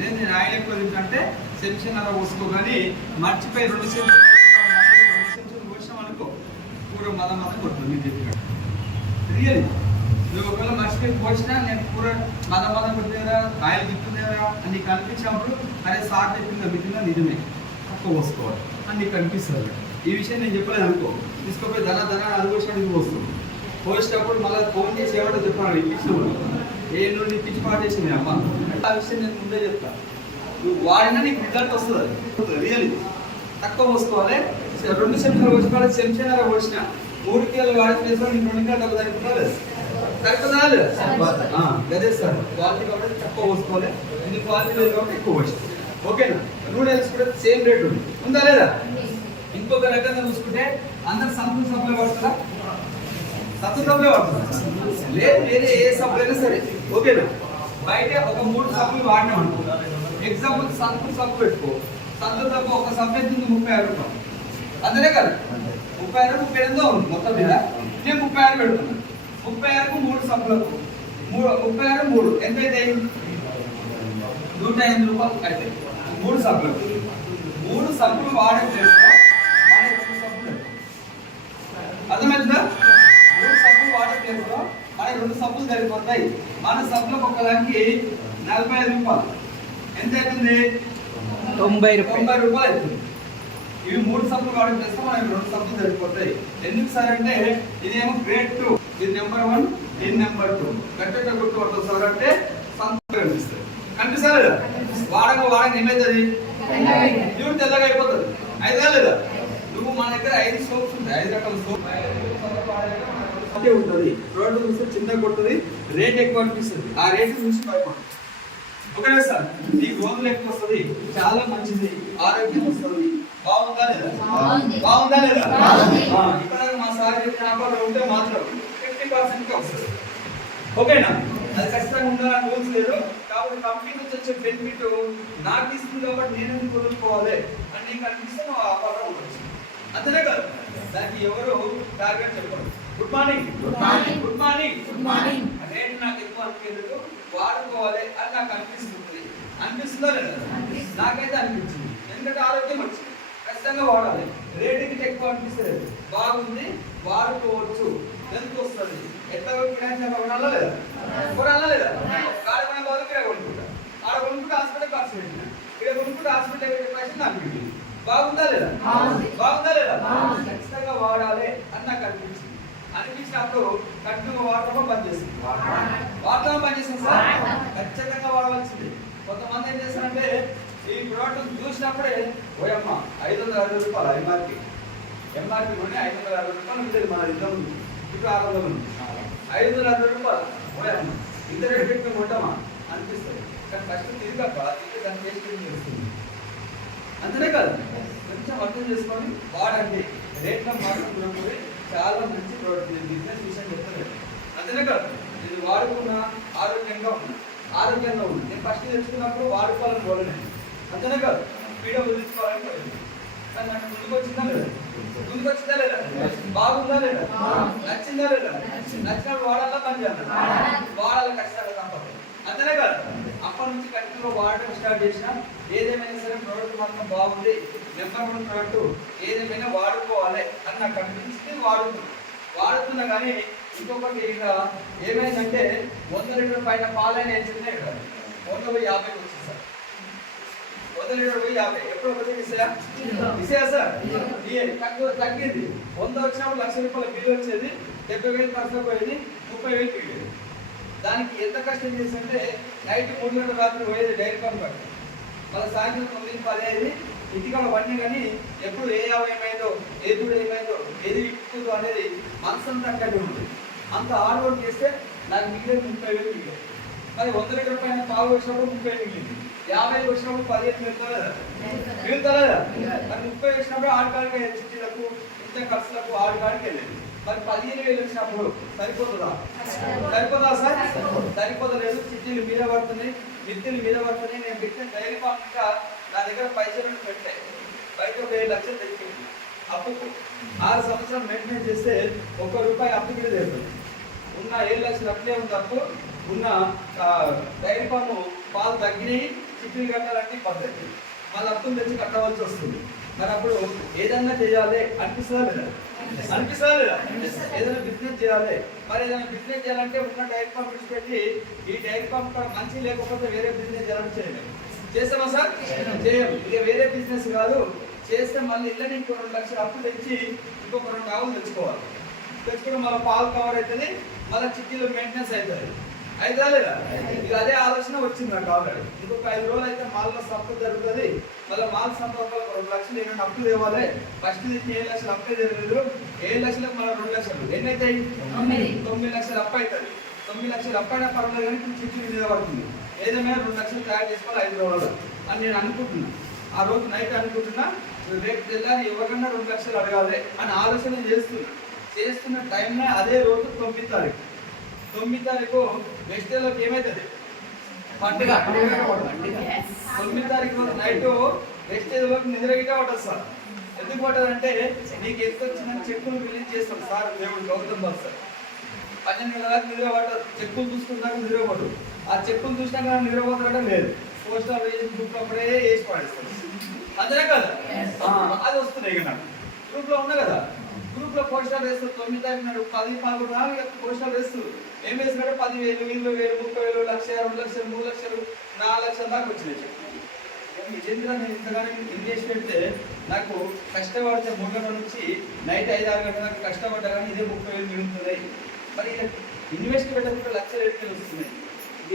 లేదు నేను ఆయిల్ ఎక్కువ తింటే సెంక్షన్ అలా పోసుకో, కానీ మర్చిపోయి 2 చెంచాలు పోసినాం అనుకో కూర మదం కొడుతుంది. మీరు చెప్పినట్టు రియల్ నువ్వు ఒకవేళ మర్చిపోయి పోసినా నేను కూర మదం కొట్టిందేరా ఆయిల్ తిప్పుతుందేరా అని నీకు అనిపించినప్పుడు అదే సార్ చెప్పిందా బిడ్డ నిజమే తక్కువ పోసుకోవాలి అని నీకు అనిపిస్తుంది. ఈ విషయం నేను చెప్పలేదు అనుకో, తీసుకుపోయి ధన అది పోసినట్టు పోస్తుంది. పోసినప్పుడు మళ్ళీ ఫోన్ చేసి ఏమంటే చెప్పాను ఇప్పించినప్పుడు ఏ నుండి ఇప్పించి పాటేసింది అమ్మ. ఆ విషయం నేను ముందే చెప్తాను. నువ్వు వాడినా నీకు రిజల్ట్ వస్తుంది. రియల్ తక్కువ పోసుకోవాలి. 2 చెంచాలు పోసుకోవాలి. చెంచాన్నర పోసిన 3 కిలోలు వాడి ప్లేస్లో నీకు 2 కిలోలు డబ్బు సరిపోదా గదే సార్. క్వాలిటీ కాబట్టి తక్కువ పోసుకోవాలి. ఇది క్వాలిటీ లేదు కాబట్టి ఎక్కువ పోసుకోవాలి. ఓకేనా? నూడిల్స్ కూడా సేమ్ రేట్ ఉందా లేదా? ఇంకొక రకంగా చూసుకుంటే అందరు సంతూర్ సప్లై పడుతుందా? సంతూర్ సప్లై పడుతుందా? లేదు వేరే ఏ సప్లై అయినా సరే. ఓకేనా? బయట ఒక 3 సప్లైలు వాడినాం అనుకో. ఎగ్జాంపుల్ సంతూర్ సప్లై పెట్టుకో. సంతూర్ సప్లై ఒక సప్లై తింది 36 రూపాయలు. అంతనే కదా 36 38 ఉంది మొత్తం మీద. నేను 36 పెడుతున్నాను. 36కు 3 సప్లకు 36 3 ఎంత అయితే 108 రూపాయలు అయితే 3 సప్లకు 3 సప్లు వాడే చేస్తాం. మన 2 సప్లు అర్థమవుతుందా? 3 సప్లు వాడే చేస్తాం. మన 2 సప్లు సరిపోతాయి. మన సప్లకు ఒకదానికి 45 రూపాయలు. ఎంత అవుతుంది? 90 రూపాయలు అవుతుంది. ఇవి 3 సప్లు వాడే చేస్తాం. మనకి 2 సప్లు సరిపోతాయి. ఎందుకు సార్ అంటే ఇదేమో గ్రేడ్ 2, ఇది నెంబర్ 1, ఇది నెంబర్ 2. గట్టిగా గుర్తుపడుతుంది సార్ అంటే సంతృప్తి కనిపిస్తుంది. కనిపిస్తారు లేదా? వాడక ఏమవుతుంది? ఇవి తెల్లగా అయిపోతుంది. అయిదా లేదా? నువ్వు మన దగ్గర 5 సోప్స్ ఉంటాయి. 5 రకాల సోప్ ఉంటుంది. ప్రోడక్ట్ చూస్తే చిన్నగా కొడుతుంది, రేట్ ఎక్కువ అనిపిస్తుంది. ఆ రేట్ చూసి భయపడుతుంది. ఓకేనా సార్? నీకు రోజులు ఎక్కువ వస్తుంది, చాలా మంచిది, ఆరోగ్యం వస్తుంది. బాగుందా లేదా? బాగుందా లేదా? ఇక్కడ మా సార్ చెప్పిన ఆఫర్లు ఉంటే మాత్రం 50% వస్తుంది. ఓకేనా? అది ఖచ్చితంగా ఉండాలని రూల్స్ లేదు. కాబట్టి కంపెనీ నుంచి వచ్చే బెనిఫిట్ నాకు ఇస్తుంది కాబట్టి నేను ఎందుకు కొనుక్కోవాలి అని నీకు అనిపిస్తే నువ్వు ఆఫర్లో ఉండొచ్చు. అంతనే కాదు, దానికి ఎవరు టార్గెట్ చెప్పరు. Good morning good morning rate నాకు ఎక్కువ అనిపించదు, వాడుకోవాలి అని నాకు అనిపిస్తుంది. అనిపిస్తుందా లేదా? నాకైతే అనిపించింది. ఎందుకంటే ఆరోగ్యం వచ్చింది, ఖచ్చితంగా వాడాలి. రేటుకి ఎక్కువ అనిపిస్తుంది, బాగుంది, వాడుకోవచ్చు. ఎందుకు వస్తుంది? ఎట్లా కొనాలా లేదా? కొనాలా లేదా? కాడమైన బాధ ఇక్కడ కొనుక్కుంటా, ఆడ కొనుక్కుంటే హాస్పిటల్ ఖర్చు పెట్టిన, ఇక్కడ కొనుక్కుంటే హాస్పిటల్ పైసలు నాకు పెట్టింది. బాగుందా లేదా? బాగుందా లేదా? ఖచ్చితంగా వాడాలి అని నాకు అనిపించింది. అనిపించినప్పుడు కంటిన్యూ వాడటం బంద్ చేస్తుంది. వాడటం బంద్ చేస్తుంది సార్, ఖచ్చితంగా వాడవలసింది. కొంతమంది ఏం చేస్తారంటే ఈ ప్రోడక్ట్ చూసినప్పుడే ఓయమ్మ 560 రూపాయలు ఎంఆర్పి నుండి 560 రూపాయలు ఉంటుంది. మన ఇద్దరు ఇప్పుడు 600 ఉంది. 560 రూపాయలు ఓయమ్మ ఇంత రేట్ పెట్టుకుని ఉంటామా అనిపిస్తుంది. కానీ ఫస్ట్ తిరిగప్ప దాని టేస్ట్ తెలుస్తుంది. అంతనే కాదు, కొంచెం అర్థం చేసుకొని వాడండి. రేట్లో మాట్లాడుకున్నప్పుడు చాలా మంచి ప్రోడక్ట్, బిజినెస్ విషయం చెప్తాను. అంతనే కాదు, ఇది వాడుకున్నా ఆరోగ్యంగా ఉంది. నేను ఫస్ట్ తెలుసుకున్నప్పుడు వాడుకోవాలని కోరలేదు. అంతనే కాదు, వీడియో వదిలించుకోవాలని కోరలేదు. కానీ నాకు ముందుకు వచ్చిందా లేదా? బాగుందా లేదా? నచ్చిందా లేదా? నచ్చినప్పుడు వాడాలా పని చేయాలి, వాడాలి ఖచ్చితంగా తప్పదు. అంతనే కాదు, అప్పటి నుంచి కంటిన్యూగా వాడటం స్టార్ట్ చేసిన ఏదేమైనా సరే ప్రోడక్ట్ మాత్రం బాగుంది, నెంబర్ 1 ప్రోడక్ట్, ఏదేమైనా వాడుకోవాలి అని నాకు అనిపించింది. వాడుతున్నా కానీ ఇంకొకటి ఇక్కడ ఏమైందంటే 100 లీటర్ పైన పాలైన వేసిందే ఇక్కడ 150 వచ్చింది సార్. 100 లీటర్ 50 ఎప్పుడు ఒకటి ఇసా సార్ తగ్గింది. 100 వచ్చినప్పుడు 1,00,000 రూపాయల బిల్లు వచ్చేది, 70,000 ఖర్చు పోయేది, 30,000 మిగిలేదు. దానికి ఎంత కష్టం చేస్తుంటే నైట్ 3 గంటల రాత్రి పోయేది డైరీ ఫార్మ్ బట్టి, మళ్ళీ సాయంత్రం 9-10 అయ్యేది. ఇంటికాడ పడినా కానీ ఎప్పుడు ఏ యావ ఏమైందో, ఏ దూడ ఏమైందో, ఏది ఇప్పుతుందో అనేది మనసంతా అక్కడే ఉంటుంది. అంత హార్డ్ వర్క్ చేస్తే నాకు మిగిలేదు 30,000 మిగిలేదు. మరి 100 లీటర్ పైన పాలు వచ్చినప్పుడు 30 మిగిలింది, 50 వచ్చినప్పుడు 15 మిగులుతలేదా? మరి 30 వచ్చినప్పుడు ఆడకాడికి చిట్టీలకు ఇంత ఖర్చులకు ఆడకాడికి వెళ్ళేది. మరి 15,000 వచ్చినప్పుడు సరిపోదా సార్? సరిపోతలేదు. చిట్టీలు మీద పడుతున్నాయి, మిత్తులు మీద పడుతున్నాయి. నేను పెట్టిన డైరీ ఫార్మ్ ఇంకా నా దగ్గర పైసలు పెట్టాయి. బయట 1,000 లక్షలు తెచ్చుకుంది అప్పుకు. 6 సంవత్సరాలు మెయింటైన్ చేస్తే ₹1 అప్పు కూడా లేదు. ఉన్న 7 లక్షలు అప్పుడే ఉంది అప్పు. ఉన్న డైరీ ఫామ్ పాలు తగ్గినాయి, చిట్టీలు కట్టాలంటే పద్ధతి, మళ్ళీ అప్పులు తెచ్చి కట్టవలసి వస్తుంది. మరి అప్పుడు ఏదన్నా చేయాలి అనిపిస్తుందా లేదా? అనిపిస్తుందా లేదా? ఏదైనా బిజినెస్ చేయాలి. మరి ఏదైనా బిజినెస్ చేయాలంటే ఉన్న డైరీ ఫామ్ విడిచిపెట్టి ఈ డైరీ ఫామ్ కూడా మంచి లేకపోతే వేరే బిజినెస్ చేయాలని చేయలేము. చేస్తామా సార్? చేయం. ఇక వేరే బిజినెస్ కాదు, చేస్తే మళ్ళీ ఇళ్ళని ఇంకో 2 లక్షలు అప్పు తెచ్చి ఇంకొక 2 ఆవులు తెచ్చుకోవాలి. తెచ్చుకుంటే మళ్ళీ పాలు కవర్ అవుతుంది, మళ్ళీ చిట్టీలో మెయింటెనెన్స్ అవుతుంది. అయితే లేదా? ఇక అదే ఆలోచన వచ్చింది నాకు ఆల్రెడీ. ఇంకొక 5 రోజులు అయితే మాల్లో సంపద జరుగుతుంది. మళ్ళీ మాల్ సంపద 2 లక్షలు ఏమైనా అప్పు తేవాలి. ఫస్ట్ తెచ్చి 7 లక్షలు అప్పే జరగలేదు, 7 లక్షలకు మళ్ళీ 2 లక్షలు ఎన్ని అవుతాయి? 9 లక్షలు అప్పు అవుతుంది. 9 లక్షలు అప్పు అయినా పర్వాలేదు కానీ చిట్టి మీద పడుతుంది. ఏదేమైనా 2 లక్షలు తయారు చేసుకోవాలి 5 రోజులు అని నేను అనుకుంటున్నా. ఆ రోజు నైట్ అనుకుంటున్నా, రేపు తెల్లారి ఎవరికన్నా 2 లక్షలు అడగాలి అని ఆలోచన చేస్తున్న టైంలో అదే రోజు 9వ తారీఖు. 9వ తారీఖు వెస్టేలోకి ఏమవుతుంది? పండుగ. 9వ తారీఖు నైట్ వెస్టేలోకి నిద్రగిగా పట్టదు సార్. ఎందుకు పట్టదు అంటే నీకు ఎంత వచ్చిన చెక్కులు రిలీజ్ చేస్తాం సార్ దేవుడు గౌతమ్ బాబు సార్. 12 గంటల దాకా నిద్ర పట్టదు, చెక్కులు చూసుకుంటాక నిద్ర పడదు. ఆ చెక్కులు చూసినాక నిద్ర పోతాడో లేదు, పోస్టర్ గ్రూప్ అప్పుడే వేసి పాడిస్తాడు. అంతేనా కదా? అది వస్తుంది. ఇక నాకు గ్రూప్ లో ఉన్నా కదా, గ్రూప్ లో పోస్టర్ వేస్తారు. 9వ తారీఖు నాడు 10, 11 పోస్టర్ వేస్తారు. ఏం వేసినాడు? 10,000, 20,000, 30,000, 1,00,000, 2 లక్షలు, 3 లక్షలు, 4 లక్షల దాకా వచ్చినాయి. నిజంగా నేను ఇంతగానే ఇన్వెస్ట్ పెడితే నాకు కష్టపడితే 3 గంటల నుంచి నైట్ 5-6 గంటల దాకా కష్టపడ్డా కానీ ఇదే 30,000 మిగులుతున్నాయి. మరి ఇలా ఇన్వెస్ట్ పెట్టకుండా లక్షలు ఎడితే వస్తున్నాయి.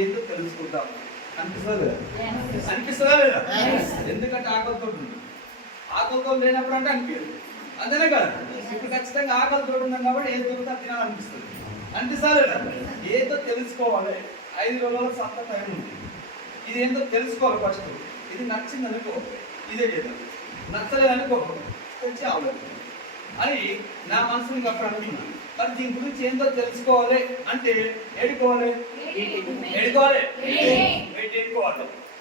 ఏంటో తెలుసుకుంటాం. అనిపిస్తుందా లేదా? అనిపిస్తుందా లేదా? ఎందుకంటే ఆకలితో ఉంటుంది. ఆకలితో లేనప్పుడు అంటే అనిపించదు. అంతేనే కదా? ఇప్పుడు ఖచ్చితంగా ఆకలితో ఉన్నాం కాబట్టి ఏది దొరుకుతా తినాలనిపిస్తుంది. అనిపిస్తుందా లేదా? ఏదో తెలుసుకోవాలి. 5 రోజుల సంత టైం ఉంది. ఇది ఏంటో తెలుసుకోవాలి ఫస్ట్. ఇది నచ్చింది అనుకో ఇదే చేద్దాం, నచ్చలేదు అనుకో తెచ్చి అవ్వలేదు అని నా మనసుని అప్పుడు అనుకున్నాను. మరి దీని గురించి ఏందో తెలుసుకోవాలి అంటే ఏడుకోవాలి.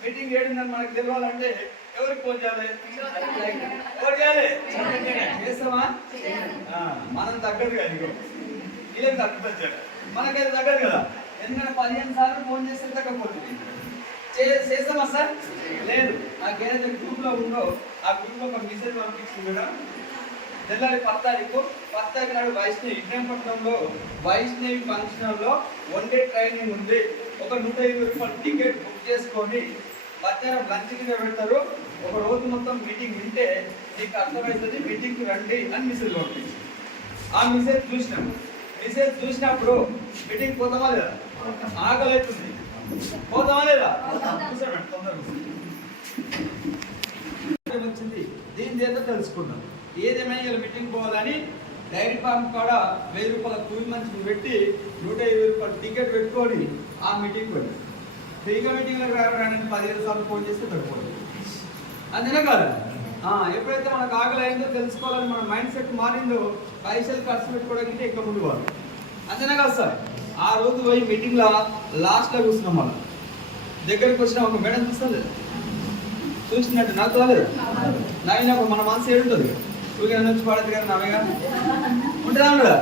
మీటింగ్ ఏడుందని మనకు తెలియాలంటే ఎవరికి ఫోన్ చేయాలి? ఎవరు చేయాలి? చేస్తామా? మనం తగ్గదు కదా, ఇగో వీళ్ళకి తగ్గుతుంది. మనకైతే తగ్గదు కదా, ఎందుకంటే 15 సార్లు ఫోన్ చేస్తే తగ్గకపోతుంది. చేస్తామా సార్? లేదు. నాకు ఏదైతే గ్రూప్ లో ఉందో ఆ గ్రూప్ లో ఒక మెసేజ్ పంపించింది మేడం. తెల్లారి 10వ తారీఖు నాడు వైష్ణవి విజయపట్నంలో వైష్ణవి ఫంక్షన్ లో 1 డే ట్రైనింగ్ ఉంది. ఒక 150 రూపాయలు టికెట్ బుక్ చేసుకొని మధ్యాహ్నం లంచ్ కింద పెడతారు. ఒక రోజు మొత్తం మీటింగ్ వింటే నీకు అర్థమవుతుంది, మీటింగ్కి రండి అని మెసేజ్ పంపించి ఆ మెసేజ్ చూసినాము. మెసేజ్ చూసినప్పుడు మీటింగ్ పోతామా లేదా? ఆకలి అవుతుంది. పోతామా లేదా? కూర్చోండి తొందరగా వచ్చింది. దీని చేత తెలుసుకున్నాం. ఏదేమైనా ఇలా మీటింగ్ పోవాలని డైరీ ఫామ్ కాడ 1000 రూపాయల కూలి మనిషిని పెట్టి 150 రూపాయలు టికెట్ పెట్టుకొని ఆ మీటింగ్ వెళ్ళాం. ఫ్రీగా మీటింగ్లకు రావడానికి 15 సార్లు ఫోన్ చేస్తే పెట్టుకోండి. అంతేనా కాదు? ఎప్పుడైతే మనకు ఆకలి అయిందో తెలుసుకోవాలని మన మైండ్ సెట్ మారిందో పైసలు ఖర్చు పెట్టుకోవడానికి ఇంకా ముందు వాళ్ళు. అంతేనా కాదు సార్? ఆ రోజు పోయి మీటింగ్లో లాస్ట్లో కూర్చున్నాం. మనం దగ్గరికి వచ్చిన ఒక మేడం చూస్తాం లేదా? చూసినట్టు నాకు రాలేదు. నవ్వినప్పుడు మన మనసు ఏడుంటుంది కదా, సూర్యుని నుంచి పడదు కదా, నవ్వేగా ఉంటుందా ఉండదా?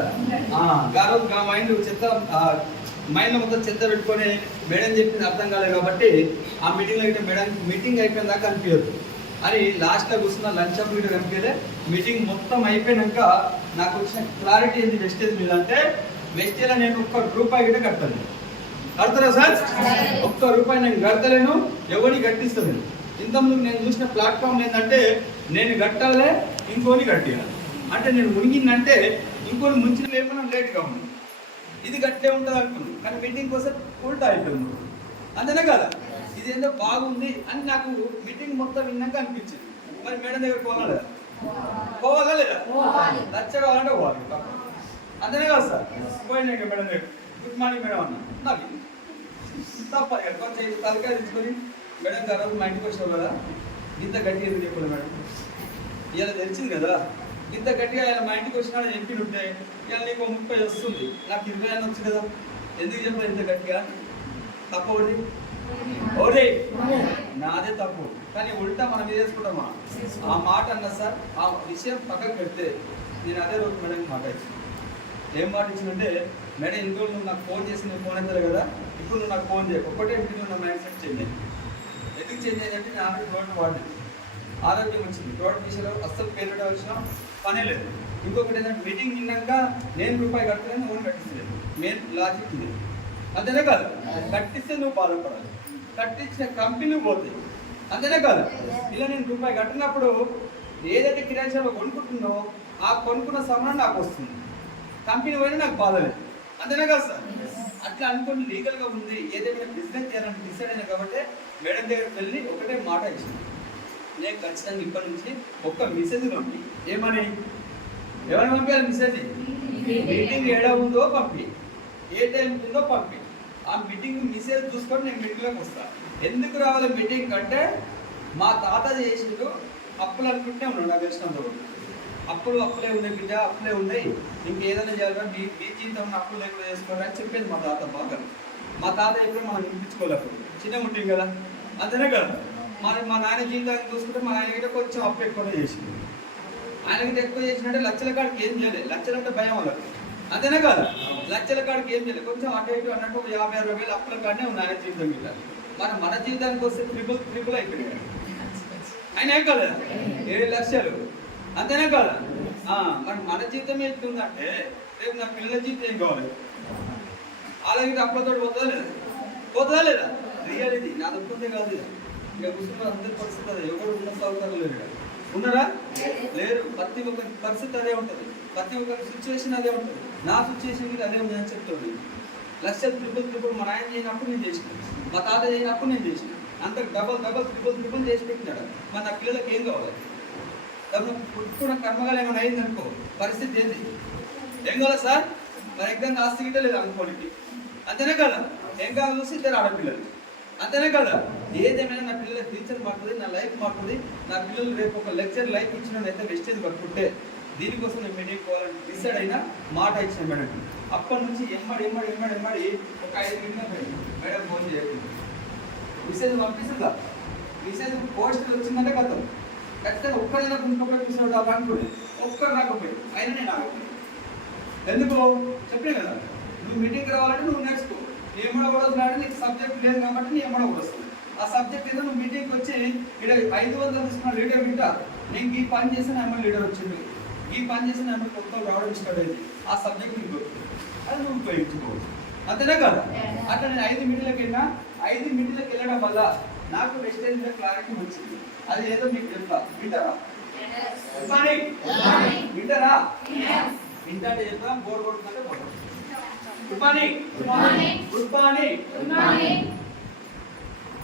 ఆ మైండ్ చెత్త, మైండ్లో మొత్తం చెత్త పెట్టుకొని మేడం చెప్పింది అర్థం కాలేదు కాబట్టి ఆ మీటింగ్లో అయితే మేడం మీటింగ్ అయిపోయిన దాకా అనిపించదు అని లాస్ట్లో కూర్చున్న లంచ్ అప్ కూడా కనిపించలే. మీటింగ్ మొత్తం అయిపోయినాక నాకు వచ్చిన క్లారిటీ ఏంటి వెస్టేజ్ మీద అంటే, వెస్టేజ్లో నేను ₹1 కూడా కడతాను. కడతారా సార్? ₹1 నేను కడతలేను, ఎవరిని కట్టిస్తాను. ఇంతకుముందు నేను చూసిన ప్లాట్ఫామ్ ఏంటంటే నేను కట్టాలే ఇంకోని కట్టియాలి. అంటే నేను మునిగిందంటే ఇంకోని ముంచిన లేకుండా లేట్గా ఉంది. ఇది గట్టే ఉంటుంది అనుకున్నాను, కానీ మీటింగ్ కోసం ఉల్టా అయిపోయింది. అంతేనా కదా? ఇది ఏందో బాగుంది అని నాకు మీటింగ్ మొత్తం విన్నాక అనిపించింది. మరి మేడం దగ్గర పోవాలా లేదా? లచ్చ కావాలంటే పోవాలి. అంతేనే కదా సార్? పోయినా మేడం దగ్గర గుడ్ మార్నింగ్ మేడం అన్నా, నాకు తప్పదు కదా, కొంచెం తలకాయ తీసుకొని మేడం గారు మా ఇంటికి వచ్చావు కదా, ఇంత గట్టిగా ఎందుకు చెప్పాలి మేడం? ఇలా తెలిసింది కదా, ఇంత గట్టిగా ఆయన మా ఇంటికి వచ్చినా చెప్పి ఉంటే ఇలా నీకు 30 వస్తుంది, నాకు 20 అని వచ్చు కదా, ఎందుకు చెప్పాలి ఇంత గట్టిగా? తప్పవది ఓడే నాదే తప్పు, కానీ ఉల్టా మనం మీద వేసుకుంటామా? ఆ మాట అన్నా సార్, ఆ విషయం పక్కకు పెడితే నేను అదే రోజు మేడం మాట ఇచ్చాను. ఏం మాట ఇచ్చిందంటే, మేడం ఇంకో నువ్వు నాకు ఫోన్ చేసి నువ్వు ఫోన్ అవుతారు కదా, ఇప్పుడు నువ్వు నాకు ఫోన్ చేయ, ఒక్కటే నువ్వు నా మైండ్ సెట్ చేయండి. ఎందుకు లైఫ్ చేంజ్ అయ్యిందంటే నేను ఆల్రెడీ ప్రోడక్ట్ వాడింది, ఆరోగ్యం వచ్చింది. ప్రోడక్ట్ విషయంలో అస్సలు పేరు పెట్టవలసిన పనే లేదు. ఇంకొకటి ఏంటంటే మీటింగ్ విన్నాక నేను రూపాయి కట్టలేదు, నువ్వు కట్టిస్తలేదు. మెయిన్ లాజిక్ ఇది, అంతేనే కాదు. కట్టిస్తే నువ్వు బాధపడాలి, కట్టించిన కంపెనీ పోతాయి, అంతేనే కాదు. ఇలా నేను రూపాయి కట్టినప్పుడు ఏదైతే కిరాయిలో కొనుక్కుంటుందో ఆ కొనుక్కున్న సమయం నాకు వస్తుంది, కంపెనీ పోయినా నాకు బాధ లేదు, అంతేనే కాదు సార్. అట్లా అనుకోని లీగల్గా ఉంది. ఏదైనా బిజినెస్ చేయాలని డిసైడ్ అయినా కాబట్టి మేడం దగ్గరికి వెళ్ళి ఒకటే మాట ఇచ్చింది, నేను ఖచ్చితంగా ఇప్పటి నుంచి ఒక్క మెసేజ్ పంపి. ఏమని ఎవరైనా పంపించాలి మెసేజ్? మీటింగ్ ఏడా ఉందో పంపి, ఏ టైం ఉందో పంపి. ఆ మీటింగ్ మెసేజ్ చూసుకొని నేను మీటింగ్లోకి వస్తాను. ఎందుకు రావాలి మీటింగ్ అంటే మా తాత చేసిండు, అప్పులు అనుకుంటే ఉన్నాడు నాకు తెలిసినంత వరకు. అప్పులే ఉన్నాయి బిడ్డ, అప్పులే ఉన్నాయి, ఇంకేదైనా చేయాలి, మీ జీవితం ఉన్న అప్పులు లేకుండా చేసుకోవాలని చెప్పేది మా తాత బాగా. మా తాత ఎప్పుడు మనం వినిపించుకోలేదు, చిన్నగా ఉంటుంది కదా, అంతేనే కదా. మా నాయన జీవితాన్ని చూసుకుంటే మా ఆయన గిట్ట కొంచెం అప్పు ఎక్కువ చేసింది. ఆయన గిట్ట ఎక్కువ చేసినట్టే లక్షల కాడికి ఏం చేయలేదు, లక్షలంటే భయం వాళ్ళకి, అంతేనే కదా. లక్షల కాడికి ఏం చేయలేదు, కొంచెం అటు ఇటు అన్నట్టు 50-60 వేలు అప్పుల కాడనే ఉంది ఆయన జీవితం గిట్ట. మన జీవితానికి వస్తే ట్రిపుల్ అయిపోయింది ఆయన, ఏం కదా 7 లక్షలు, అంతేనే కదా. మరి మన జీవితం ఎట్లుందంటే రేపు నా పిల్లల జీవితం ఏం కావాలి, అలాగే అప్పులతో పోతుందా లేదా? రియాలిటీ నా ఒక్కటే కాదు, ఇక కూర్చున్న అందరి పరిస్థితి అదే. ఎవరు ఉన్న సౌకర్యం లేరు, ఉన్నారా? లేరు. ప్రతి ఒక్కరి పరిస్థితి అదే ఉంటుంది, ప్రతి ఒక్కరి సిచ్యువేషన్ అదే ఉంటుంది. నా సిచ్యువేషన్ అదే ఉంది అని చెప్తుంది. లక్షలు ట్రిపుల్ మా నాయన చేయనప్పుడు నేను చేసిన, మా తాత చేయనప్పుడు నేను చేసిన, అంత డబల్ ట్రిపుల్ చేసి పెట్టినాడు. మరి నా పిల్లలకి ఏం కావాలి? పుట్టుకున్న కర్మగాలు ఏమైనా అయింది అనుకో, పరిస్థితి ఏంది? ఏం కావాలి సార్? మరి ఎగ్జామ్ ఆస్తి గిట్ట లేదు అనుకోనికి, అంతేనే కదా. ఏం కావాలి చూసి 2 ఆడపిల్లలు, అంతేనే కదా. ఏదేమైనా నా పిల్లల ఫ్యూచర్ మారుతుంది, నా లైఫ్ మారుతుంది. నా పిల్లలు రేపు ఒక లెక్చర్ లైఫ్ ఇచ్చినైతే వెస్టేజ్ పట్టుకుంటే దీనికోసం నేను మీటింగ్ పోవాలని డిసైడ్ అయినా మాట ఇచ్చిన మేడం. అప్పటి నుంచి ఎమ్మడి ఒక 5 నిమిషాలు మేడం ఫోన్ చేయకుండా మెసేజ్ పంపిస్తుందా, మెసేజ్ పోస్టర్ వచ్చిందంటే కదా ఖచ్చితంగా ఒక్కడైనా ఇంకొకటి చూసినట్టు అనుకోండి. ఒక్కరు రాకపోయాడు, అయినా నేను ఆగకపోయాను. ఎందుకు చెప్పే కదా, నువ్వు మీటింగ్కి రావాలంటే నువ్వు నేర్చుకో. నీ ఎమ్మడ కూడా నీకు సబ్జెక్ట్ లేదు కాబట్టి నీ ఎమ్మడ కూడా వస్తుంది. ఆ సబ్జెక్ట్ ఏదో నువ్వు మీటింగ్కి వచ్చి ఇక్కడ 500 తీసుకున్న లీడర్ వింటా, నేను ఈ పని చేసిన ఎమ్మెల్యే లీడర్ వచ్చింది, ఈ పని చేసిన ఎమ్మెల్యే కొత్త రావడం స్టార్ట్ అయింది, ఆ సబ్జెక్ట్ నీకు అది నువ్వు ఉపయోగించుకోవచ్చు, అంతేనా కదా. అట్లా నేను 5 మీటింగ్లకు వెళ్ళినా, 5 మీటింగ్లకు వెళ్ళడం వల్ల నాకు వెస్టేజ్ మీద క్లారిటీ వచ్చింది. అది ఏదో మీకు చెప్తా, వింటారా? వింటారా? వింటే చెప్తా, బోర్ కొడుతుంటే బోర్. Good morning.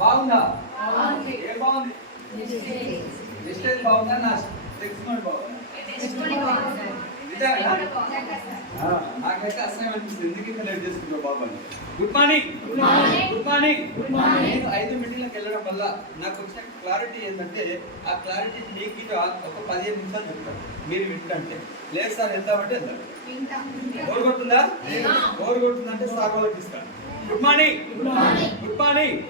బాగుందా? ఏం బాగుంది? వెస్టేజ్ బాగుందా? నా టెక్స్ట్ బాగుందా? నాకైతే అసహ్యం అనిపిస్తుంది, ఎందుకు ఇంత లేట్ చేసుకుంటావు బాబు అని. Good morning. నేను 5 మీటింగ్లకు వెళ్ళడం వల్ల నాకు వచ్చిన క్లారిటీ ఏంటంటే, ఆ క్లారిటీ మీకు ఒక 15 నిమిషాలు చెప్తాను, మీరు వింటంటే. లేదు సార్ వెళ్తామంటే వెళ్తాను. బోర్ కొడుతుందంటే సార్ వాళ్ళకి ఇస్తాను. Good morning.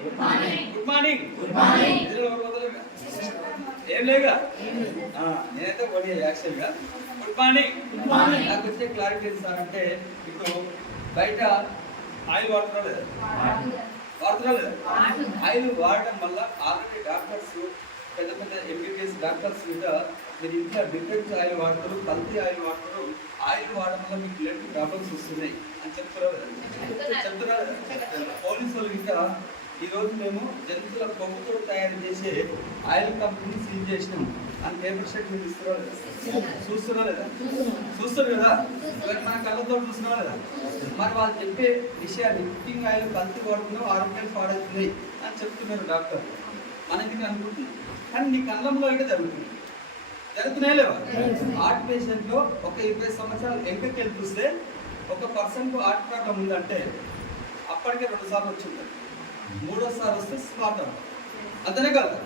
ఏం లేగా, నేనైతే ఓడి యాక్చువల్గా. Good morning. నాకు వచ్చే క్లారిటీ ఏంటి సార్ అంటే, ఇప్పుడు బయట ఆయిల్ వాడుతున్నా లేదా? ఆయిల్ వాడడం వల్ల ఆల్రెడీ డాక్టర్స్, పెద్ద ఎంబీబీఎస్ డాక్టర్స్ మీద మీరు ఇంట్లో డిఫరెంట్ ఆయిల్ వాడతారు, కల్తీ ఆయిల్ వాడతారు, ఆయిల్ వాడడం వల్ల మీకు బ్లడ్ ప్రాబ్లమ్స్ వస్తున్నాయి అని చెప్తున్నారు. పోలీసు వాళ్ళు ఇంకా ఈరోజు మేము జంతువుల కొవ్వుతో తయారు చేసే ఆయిల్ కంపెనీ సీల్ చేసినాం అని పేపర్ షెట్ మీరు చూస్తున్నారు కదా. మన కళ్ళతో చూస్తున్నాం లేదా? మరి వాళ్ళు చెప్పే విషయాన్ని, కుకింగ్ ఆయిల్ కల్తీ వాడుతున్నాం, ఆరోగ్యాలు పాడవుతున్నాయి అని చెప్తున్నారు డాక్టర్. మనకి అనుకుంటుంది, కానీ నీ కళ్ళంలో అయితే జరుగుతున్నాయి లేవా? హార్ట్ పేషెంట్ లో ఒక 20 సంవత్సరాలు వెనకకి వెళ్ళి చూస్తే ఒక పర్సన్కు హార్ట్ ప్రాబ్లం ఉందంటే అప్పటికే 2 సార్లు వచ్చింది, 3వ సారి వస్తే స్పాట్ అవుతుంది, అంతనే కదా.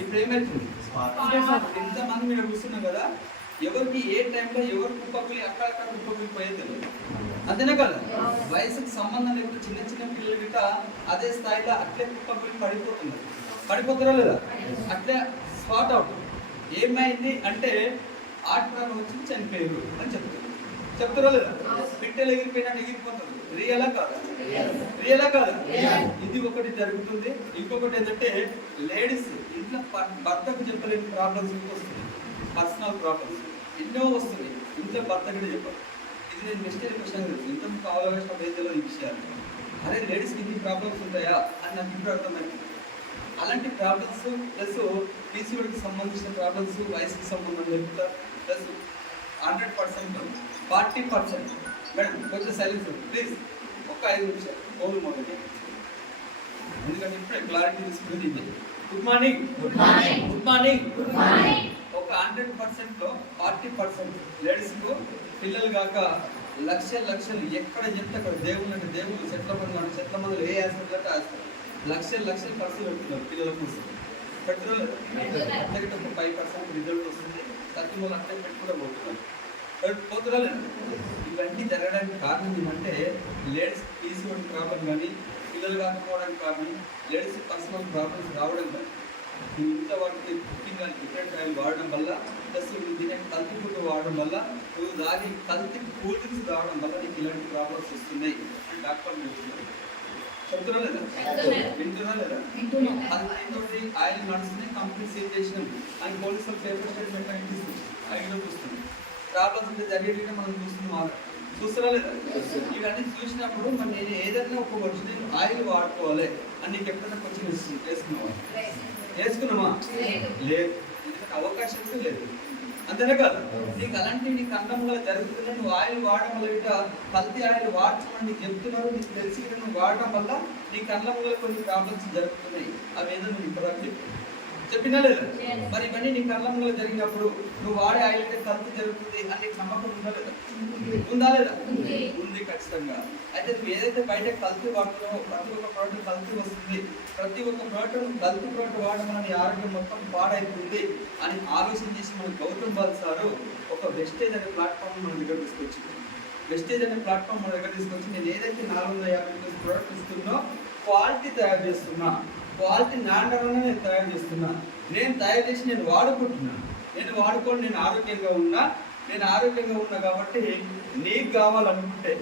ఇప్పుడు ఏమైతుంది, ఇంతమంది మీరు కూర్చున్నాం కదా, ఎవరికి ఏ టైంలో ఎవరు కుప్పకులి అక్కడక్కడ కుప్పకులి పోయేది, అంతేనే కదా. వయసుకు సంబంధం లేకుండా చిన్న పిల్లలు గిట్ట అదే స్థాయిలో అట్లే కుప్పకులి పడిపోతారా లేదా? అట్లే స్పాట్ అవుట్. ఏమైంది అంటే హార్ట్ ప్రాబ్లం వచ్చి చనిపోయారు అని చెప్తారు. చెప్తారా లేదా? పిట్టలు ఎగిరిపోయినట్టు ఎగిరిపోతుంది. రియలా కాదా? రియలా కాదా? ఇది ఒకటి జరుగుతుంది. ఇంకొకటి ఏంటంటే లేడీస్ ఇంట్లో భర్తకు చెప్పలేని ప్రాబ్లమ్స్ వస్తుంది. పర్సనల్ ప్రాబ్లమ్స్ ఎన్నో వస్తుంది. ఇంట్లో భర్త కూడా చెప్పాలి. ఇది నేను మిస్టేక్ క్వశ్చన్ తెలుసు. ఇంట్లో కావాల్సిన వేదికలో ఈ విషయాలు అరే లేడీస్కి ఇన్ని ప్రాబ్లమ్స్ ఉంటాయా అని నాకు ఇప్పుడు అర్థమైంది. అలాంటి ప్రాబ్లమ్స్ ప్లస్ పీసీఓడికి సంబంధించిన ప్రాబ్లమ్స్, వయసుకి సంబంధం చెప్తా ప్లస్ 100% 40%. మేడం కొంచెం సైలెన్స్ ప్లీజ్, ఒక్క 5 నిమిషాలు ఓలు మొదటి, ఎందుకంటే ఇప్పుడే క్లారిటీ తీసుకుని. Good morning. Good morning. Good morning. Good morning. ఒక 100%లో 40% లేడీస్కు పిల్లలు కాక లక్షలు ఎక్కడ చెప్తే అక్కడ దేవుళ్ళు అంటే దేవుళ్ళు, చెట్ల మందులు ఏ హాస్పిటల్ అంటే హాస్పిటల్ లక్షలు ఖర్చు పెడుతున్నారు పిల్లల కోసం. పెట్రోల్ అట్లకి ఒక 5% రిజల్ట్ వస్తుంది. 30 రోజులు అట్లే పెట్టుకుంటూ పోతున్నారు. ఇవన్నీ జరగడానికి కారణం ఏమంటే లేడీస్ పీసీఓడి ప్రాబ్లం కానీ, పిల్లలు కాకపోవడానికి కారణం లేడీస్ పర్సనల్ ప్రాబ్లమ్స్ రావడం కానీ, ఇంట్లో వాటికి కుకింగ్ కానీ డిఫరెంట్ ఆయిల్ వాడడం వల్ల, ప్లస్ దీని కల్తీ ఫుడ్ వాడడం వల్ల, నువ్వు దాని కల్తీ కూల్ డ్రింక్స్ తాగడం వల్ల నీకు ఇలాంటి ప్రాబ్లమ్స్ వస్తున్నాయి అని డాక్టర్ చెప్తున్నారు. చెప్తున్నా లేదా? వింటున్నా లేదా? కల్తీ ఆయిల్ నడుస్తుంది, కంప్లీట్ సీల్ చేసినాం అని పోలీసులు పేపర్ స్టేట్మెంట్ అని చూస్తుంది. ప్రాబ్లమ్స్ ఉంటే జరిగేటిగా మనం చూస్తున్నా లేదా? ఇవన్నీ చూసినప్పుడు మరి నేను ఏదైనా ఒక ఒరిజినల్ ఆయిల్ వాడుకోవాలి అని నీకు ఎప్పుడైనా కొంచెం వేసుకున్నామా? లేదు. ఎందుకంటే అవకాశం కూడా లేదు. అంతేనే కాదు, నీకు అలాంటివి నీకు అందంగా జరుగుతున్నాయి. నువ్వు ఆయిల్ వాడడం వల్ల ఇట కల్తీ ఆయిల్ వాడమని నీకు చెప్తున్నారు. నీకు తెలిసి నువ్వు వాడడం వల్ల నీ కళ్ళ కొన్ని ప్రాబ్లమ్స్ జరుగుతున్నాయి. అవి ఏదో నువ్వు ఇప్పుడు చెప్పినా లేదా? మరి ఇవన్నీ నీ కళ్ళ జరిగినప్పుడు నువ్వు వాడే ఆయిల్ అంటే కల్తీ జరుగుతుంది అని నీకు నమ్మకం ఉందా లేదా? ఉందా లేదా? ఉంది ఖచ్చితంగా. అయితే నువ్వు ఏదైతే బయట కల్తీ వాడుతున్నావో ప్రతి ఒక్క ప్రోడక్ట్ కల్తీ వస్తుంది, ప్రతి ఒక్క ప్రోడక్ట్ కల్తీ ప్రోడక్ట్ వాడడం వల్ల నీ ఆరోగ్యం మొత్తం పాడైతుంది అని ఆలోచన చేసి మన గౌతమ్ బాల్ సారు ఒక వెస్టేజ్ అనే ప్లాట్ఫామ్ మన దగ్గర తీసుకొచ్చింది. వెస్టేజ్ అనే ప్లాట్ఫామ్ మన దగ్గర తీసుకొచ్చి నేను ఏదైతే 450 ప్రోడక్ట్ ఇస్తున్నా క్వాలిటీ తయారు చేస్తున్నా, క్వాలిటీ నాణ్యతగానే నేను తయారు చేస్తున్నా. నేను తయారు చేసి నేను వాడుకుంటున్నాను. నేను వాడుకొని నేను ఆరోగ్యంగా ఉన్నా కాబట్టి నీకు కావాలనుకుంటే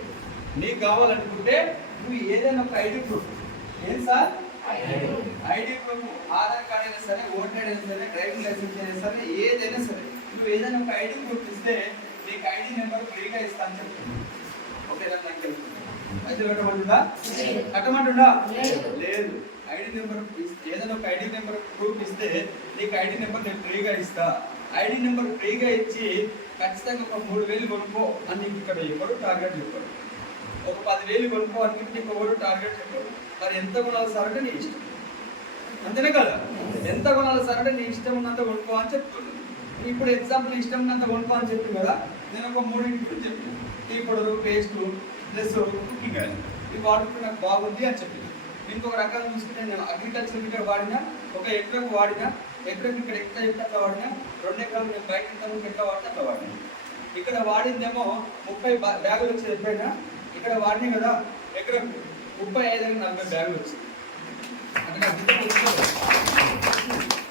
నువ్వు ఏదైనా ఒక ఐడి ప్రూఫ్, ఏం sir ID proof, Aadhaar card అయినా సరే, ఓటర్ అయినా సరే, డ్రైవింగ్ లైసెన్స్ అయినా సరే, ఏదైనా సరే నువ్వు ఏదైనా ఒక ఐడి ప్రూఫ్ ఇస్తే నీకు ఐడి నెంబర్ ఫ్రీగా ఇస్తాను చెప్తున్నాను. ఓకేనా? నాకు తెలుసు. అయితే కట్టమంటుందా? లేదు. ఐడి నెంబర్ ఏదైనా ఒక ఐడి నెంబర్ ప్రూఫ్ ఇస్తే నీకు ఐడి నెంబర్ నేను ఫ్రీగా ఇస్తా. ఐడి నెంబర్ ఫ్రీగా ఇచ్చి ఖచ్చితంగా ఒక 3,000 కొనుక్కో అని నీకు ఇక్కడ ఎవరు టార్గెట్ చెప్పారు. ఒక 10,000 కొనుక్కో అని నీకు ఎవరు టార్గెట్ చెప్పారు. మరి ఎంత కొనాలి సార్ అంటే నీ ఇష్టం. అంతేనే కదా? ఎంత కొనాలి సార్ అంటే నీ ఇష్టం ఉన్నంత కొనుక్కో అని చెప్తున్నాను. ఇప్పుడు ఎగ్జాంపుల్ ఇష్టం ఉన్నంత కొనుక్కో అని చెప్పి కదా, నేను ఒక 3 గురించి చెప్పాను. Tea powder, paste plus cooking oil ఇవి వాడుకుంటే నాకు బాగుంది అని చెప్పి. ఇంకొక రకాలు చూసుకుంటే నేను అగ్రికల్చర్ ఇక్కడ వాడినా, ఒక ఎకరకు వాడినా, ఎకరకు ఇక్కడ ఎట్లా చెప్తే అట్లా వాడినా, 2 ఎకరాలు నేను బయట ఎట్లా వాడితే అట్లా వాడినా. ఇక్కడ వాడిందేమో 30 బ్యాగులు వచ్చేది ఎప్పుడైనా, ఇక్కడ వాడినాయి కదా ఎకరకు 35-40 బ్యాగులు వచ్చింది. అంటే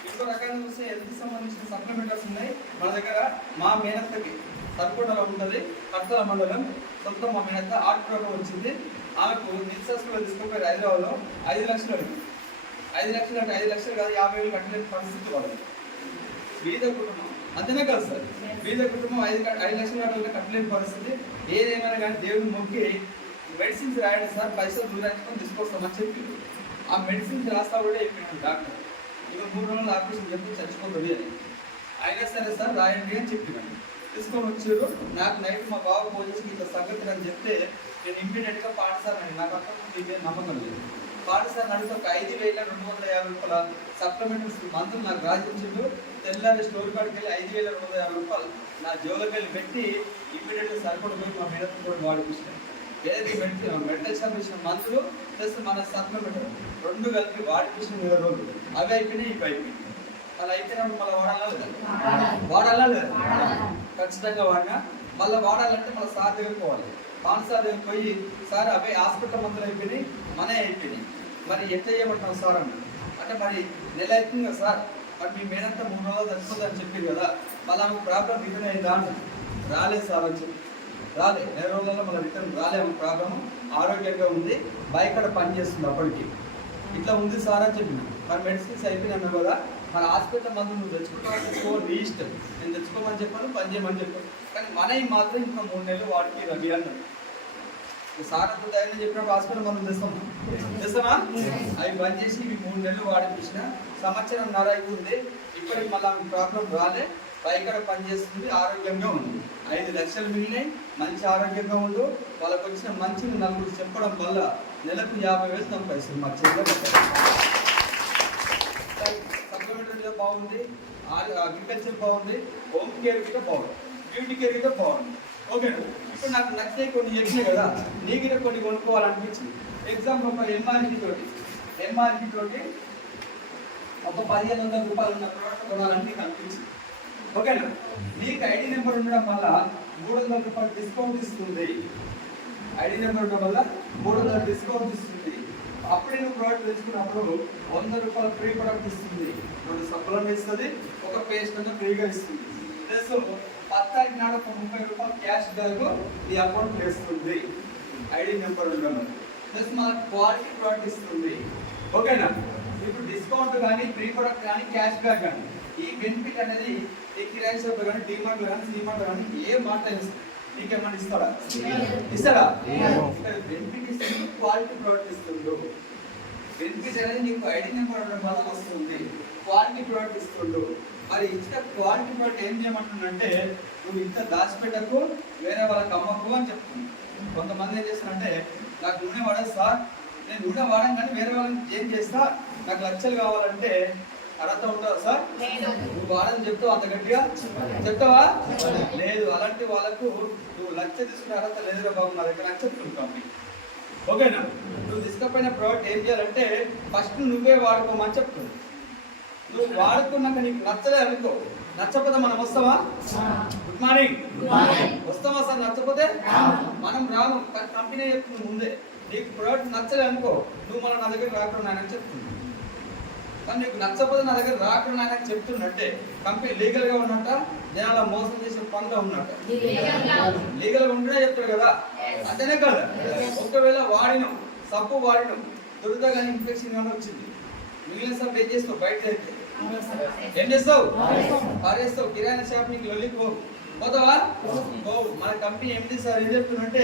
ఇంకో రకాలు చూస్తే హెల్త్ సంబంధించిన సప్లిమెంటర్స్ ఉన్నాయి మన దగ్గర. మా మేనత్తకి సరిపడలో ఉంటుంది, కర్తల మండలం, సొంతం మా మేనత్త ఆర్ట్ ప్రోగ్రామ్ వచ్చింది. ఆమెకు నిత్యాస్లో తీసుకుపోయి హైదరాబాద్లో 5 లక్షలు అడిగింది. 5 లక్షలు అంటే 5 లక్షలు కాదు, 50,000 కట్టలేని పరిస్థితి వాళ్ళకి. బీద కుటుంబం, అంతేనే కాదు సార్, బీద కుటుంబం 5 లక్షలు కట్టలేని పరిస్థితి. ఏదేమైనా కానీ దేవుని మొక్కి మెడిసిన్స్ రాయండి సార్, పైసలు దూరాంచుకొని తీసుకొస్తామని చెప్పి ఆ మెడిసిన్స్ రాస్తా కూడా చెప్పినాడు డాక్టర్. ఇక 3 రోజులు ఆపరేషన్ చెప్పి చచ్చిపోతుంది అని. అయినా సరే సార్ రాయండి అని చెప్పినాడు. తీసుకొని వచ్చారు. నాకు నైట్ మా బాబు ఫోన్ చేసి ఇంత సంగతి అని చెప్తే నేను ఇమ్మీడియట్గా పాఠశాల అండి, నాకు అంతకు మీద నమ్మకం లేదు. పాఠశాల అడిగితే ఒక 5,250 రూపాయల సప్లిమెంటరీస్ మంత్రులు నాకు రాజించిండు. తెల్లారి స్టోర్ కాడికి వెళ్ళి 5,250 రూపాయలు నా జోలోకి వెళ్ళి పెట్టి ఇమ్మీడియట్గా సరిపడిపోయి మా మేడతో కూడా వాడిపించాను. ఏదైతే మెడికల్ షాప్ ఇచ్చిన మందులు ప్లస్ మన సప్లిమెంటర్ 2 కలిపి వాడిపించిన 20 రోజులు అవి అయిపోయినాయి, ఇవి అయిపోయినాయి. అలా అయిపోయినప్పుడు మళ్ళీ వాడాలా లేదా? ఖచ్చితంగా వాడినా. మళ్ళీ వాడాలంటే మళ్ళీ సార్ దగ్గర పోవాలి. సార్ దగ్గర పోయి సార్ అవే హాస్పిటల్ మందులు అయిపోయినాయి, మనే అయిపోయినాయి, మరి ఎట్లా చేయమంటాం సార్ అన్నాడు. అంటే మరి నెల అవుతుంది కదా సార్, మరి మీ మేడంతా 3 రోజులు చచ్చిపోతుందని చెప్పారు కదా, మళ్ళీ ఆమెకు ప్రాబ్లం రిటర్న్ అయిందా అన్న. రాలేదు సార్ అని చెప్పి రాలే, నెల రోజులలో మన రిటర్న్ రాలే ప్రాబ్లం. ఆరోగ్యంగా ఉంది, బైక్ అక్కడ పని చేస్తుంది అప్పటికి. ఇట్లా ఉంది సార్ అని చెప్పిన. మరి మెడిసిన్స్ అయిపోయినా కదా, మన హాస్పిటల్ మందు నువ్వు తెచ్చుకో, నీ ఇష్టం. నేను తెచ్చుకోమని చెప్పాను, పని చేయమని చెప్పాను. కానీ మనవి మాత్రం ఇంకా 3 నెలలు వాటికి రవి అన్నాడు. సార్ అంత ధైర్యం చెప్పినప్పుడు హాస్పిటల్ మనం తెస్తామా? అవి బంద్ చేసి ఇవి 3 నెలలు వాడిపించిన. సంవత్సరంన్నర అవుతుంది, ఇప్పటికి మళ్ళీ ప్రాబ్లం రాలే, పైకడ పనిచేస్తుంది, ఆరోగ్యంగా ఉంది. 5 లక్షలు మిగిలినాయి, మంచి ఆరోగ్యంగా ఉండు. వాళ్ళకి వచ్చిన మంచిని నలుగురు చెప్పడం వల్ల నెలకు 50,000 సంపాదిస్తుంది. మా చెల్లెలు సప్లిమెంటరీ బాగుంది, అగ్రికల్చర్ బాగుంది, హోమ్ కేర్ కూడా బాగుంది, బ్యూటీ కేర్ కూడా బాగుంది. ఓకేనా? ఇప్పుడు నాకు నచ్చితే కొన్ని చెప్పినాయి కదా, నీకు కొన్ని కొనుక్కోవాలనిపించింది. ఎగ్జాంపుల్ ఒక ఎంఆర్పి తోటి ఒక 1,500 రూపాయలు ఉన్న ప్రోడక్ట్ కొనాలని నీకు అనిపించింది. ఓకేనా? నీకు ఐడి నెంబర్ ఉండడం వల్ల 300 రూపాయలు డిస్కౌంట్ ఇస్తుంది. ఐడి నెంబర్ ఉండడం వల్ల 300 డిస్కౌంట్ ఇస్తుంది. అప్పుడే నువ్వు ప్రోడక్ట్ తెచ్చుకున్నప్పుడు 100 రూపాయలు ఫ్రీ ప్రోడక్ట్ ఇస్తుంది. 2 సబ్బులను ఇస్తుంది, ఒక పేస్ట్ అంతా ఫ్రీగా ఇస్తుంది. ప్లస్ 10 తారీఖు నాడు ఒక 30 రూపాయలు క్యాష్ బ్యాక్ ఈ అకౌంట్ వేస్తుంది. ఐడి నెంబర్ ఉండడం ప్లస్ మనకు క్వాలిటీ ప్రోడక్ట్ ఇస్తుంది. ఓకేనా? ఇప్పుడు డిస్కౌంట్ కానీ, ఫ్రీ ప్రోడక్ట్ కానీ, క్యాష్ బ్యాక్ కానీ, ఈ బెనిఫిట్ అనేది ఈ కిరాయి షాప్ కానీ, డిమార్ట్లో కానీ, సిమార్ట్లో కానీ ఏ మాట నీకేమన్నా ఇస్తాడా? ఇక్కడ బెనిఫిట్ ఇస్తుంది, క్వాలిటీ ప్రోడక్ట్ ఇస్తుండు. బెనిఫిట్ అనేది నీకు ఐడి నెంబర్ ఉండడం వల్ల వస్తుంది, క్వాలిటీ ప్రోడక్ట్ ఇస్తుండు. మరి ఇచ్చిన క్వాలిటీ ప్రోడక్ట్ ఏం చేయమంటుందంటే, నువ్వు ఇంత దాచిపెట్టకు, వేరే వాళ్ళకి అమ్మకు అని చెప్తుంది. కొంతమంది ఏం చేస్తారంటే, నాకు నూనె వాడదు సార్, నేను నూనె వాడాను కానీ వేరే వాళ్ళకి ఏం చేస్తా, నాకు లక్షలు కావాలంటే అర్హత ఉంటుందా సార్? నువ్వు వాడని చెప్తావు, అంత గట్టిగా చెప్తావా? లేదు. అలాంటి వాళ్ళకు నువ్వు లక్ష తీసుకునే అర్హత లేదురా బాబు, నా దగ్గర అని చెప్తుంటావు. ఓకేనా? నువ్వు తీసుకపోయిన ప్రోడక్ట్ ఏం చేయాలంటే, ఫస్ట్ నువ్వే వాడుకోమని చెప్తుంది. నువ్వు వాడుకున్నాక నీకు నచ్చలే అనుకో, నచ్చకపోతే మనం వస్తావా? గుడ్ మార్నింగ్ వస్తావా సార్? నచ్చకపోతే మనం రాము. కంపెనీ చెప్తుంది ముందే, నీకు ప్రోడక్ట్ నచ్చలే అనుకో, నువ్వు మనం నా దగ్గర రాకుండా అని చెప్తుంది. కానీ నీకు నచ్చకపోతే నా దగ్గర రాకుండా అని చెప్తున్నట్టే కంపెనీ లీగల్గా ఉన్నట్ట, జనాల మోసం చేసే పనిలో ఉన్నట్ట. లీగల్గా ఉంటేనే చెప్తారు కదా, అంతేనే కదా? ఒకవేళ వాడినాం, సబ్బు వాడినాం, దురద కానీ ఇన్ఫెక్షన్ కానీ వచ్చింది, మిగిలిన సబ్బు ఏం చేస్తావు? బయట అయితే ఏం చేస్తావు? పారేస్తావు. కిరాణా షాప్ నీకు వెళ్ళి పోతావా? పోవు. మన కంపెనీ ఏంటి సార్ ఏం చెప్తున్నంటే,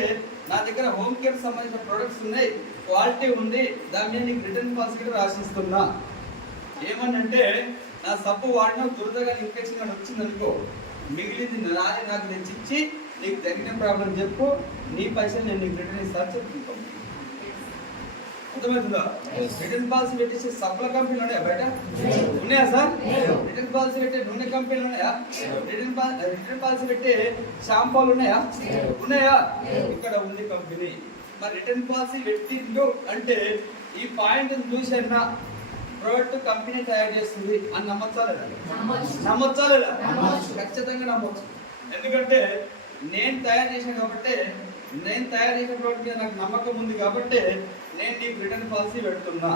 నా దగ్గర హోమ్ కేర్ సంబంధించిన ప్రొడక్ట్స్ ఉన్నాయి, క్వాలిటీ ఉంది, దాని మీద నీకు రిటర్న్ పాలసీ రాసిస్తున్నా. ఏమనంటే, నా సబ్బు వాడినా దురద కానీ ఇన్ఫెక్షన్ కానీ వచ్చిందనుకో, మిగిలింది నాది నాకు తెచ్చిచ్చి నీకు తగిన ప్రాబ్లం చెప్పు, నీ పైసలు నేను నీకు రిటర్న్ ఇస్తా చెప్తుంటాం. అర్థమవుతుందా? రిటర్న్ పాలసీ పెట్టేసి సబ్బుల కంపెనీలు ఉన్నాయా బయట? ఉన్నాయా సార్? రిటర్న్ పాలసీ పెట్టే నూనె కంపెనీలు ఉన్నాయా? రిటర్న్ పాలసీ పెట్టే షాంపూలు ఉన్నాయా? ఉన్నాయా? ఇక్కడ ఉంది కంపెనీ. మరి రిటర్న్ పాలసీ పెట్టిండు అంటే ఈ పాయింట్ చూసన్నా ప్రోడక్ట్ కంపెనీ తయారు చేస్తుంది అని నమ్మచ్చా లేదా? నమ్మచ్చా లేదా? ఖచ్చితంగా నమ్మచ్చు. ఎందుకంటే నేను తయారు చేశాను కాబట్టి, నేను తయారు చేసిన ప్రోడక్ట్ మీద నాకు నమ్మకం ఉంది కాబట్టి నేను నీకు రిటర్న్ పాలసీ పెడుతున్నా.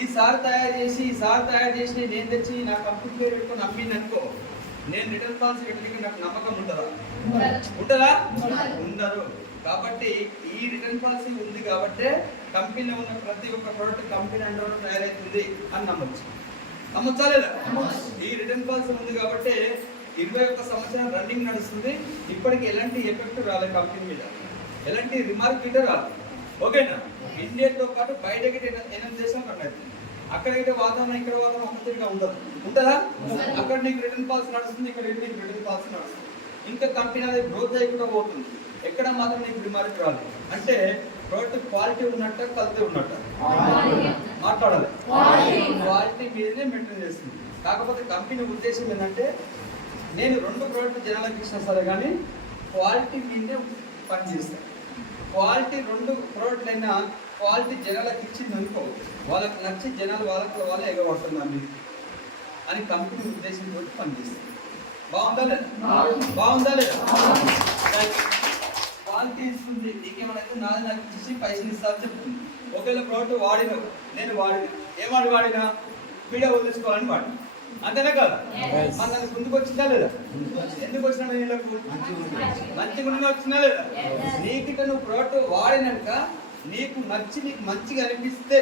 ఈసారి తయారు చేసి నేను తెచ్చి నా కంపెనీ పేరు పెట్టుకుని నమ్మింది అనుకో, నేను రిటర్న్ పాలసీ పెట్టడానికి నాకు నమ్మకం ఉంటుందా? ఉండదు. కాబట్టి ఈ రిటర్న్ పాలసీ ఉంది కాబట్టి కంపెనీలో ఉన్న ప్రతి ఒక్క ప్రోడక్ట్ కంపెనీ అండర్లో తయారవుతుంది అని నమ్మచ్చా లేదా? ఈ రిటర్న్ పాలసీ ఉంది కాబట్టి 21 సంవత్సరం రన్నింగ్ నడుస్తుంది. ఇప్పటికి ఎలాంటి ఎఫెక్ట్ రాలేదు కంపెనీ మీద, ఎలాంటి రిమార్క్ గిట్ట రాదు. ఓకేనా? ఇండియాతో పాటు బయటకి 8 దేశాలు కట్టవుతుంది. అక్కడైతే వాతావరణం, ఇక్కడ వాతావరణం ఒకటిగా ఉంటుందా? అక్కడ నీకు రిటర్న్ పాలసీ నడుస్తుంది, ఇక్కడ నీకు రిటర్న్ పాలసీ నడుస్తుంది. ఇంకా కంపెనీ అనేది గ్రోత్ అయ్యకుండా పోతుంది. ఎక్కడ మాత్రం నీకు రిమార్క్ రాదు. అంటే ప్రోడక్ట్ క్వాలిటీ ఉన్నట్ట, కల్తీ ఉన్నట్ట మాట్లాడాలి. క్వాలిటీ మీదనే మెయింటైన్ చేస్తుంది. కాకపోతే కంపెనీ ఉద్దేశం ఏంటంటే, నేను 2 ప్రోడక్ట్ జనాలకు ఇచ్చినా సరే కానీ క్వాలిటీ మీదే పనిచేస్తాను. క్వాలిటీ 2 ప్రోడక్ట్లు అయినా క్వాలిటీ జనాలకు ఇచ్చింది అనుకో, వాళ్ళకి నచ్చి జనాలు వాళ్ళే ఎగబడుతుంది అన్ని అని కంపెనీ ఉద్దేశంతో పనిచేస్తుంది. బాగుందా లేదా? క్వాలిటీ ఇస్తుంది, నీకేమైనా నాది నాకు ఇచ్చి పైసలు ఇస్తారని చెప్తుంది. ఒకవేళ ప్రోడక్ట్ వాడినా, నేను వాడినా, ఏమాడి వాడినా వీడియో వదిలేసుకోవాలని వాడినా, అంతేనా కదా? మన దానికి ముందుకు వచ్చిందా లేదా? ఎందుకు వచ్చినా నీళ్ళకు మంచిగా ఉండి వచ్చినా లేదా? నీకు నువ్వు ప్రోడక్ట్ వాడినాక నీకు మంచిగా అనిపిస్తే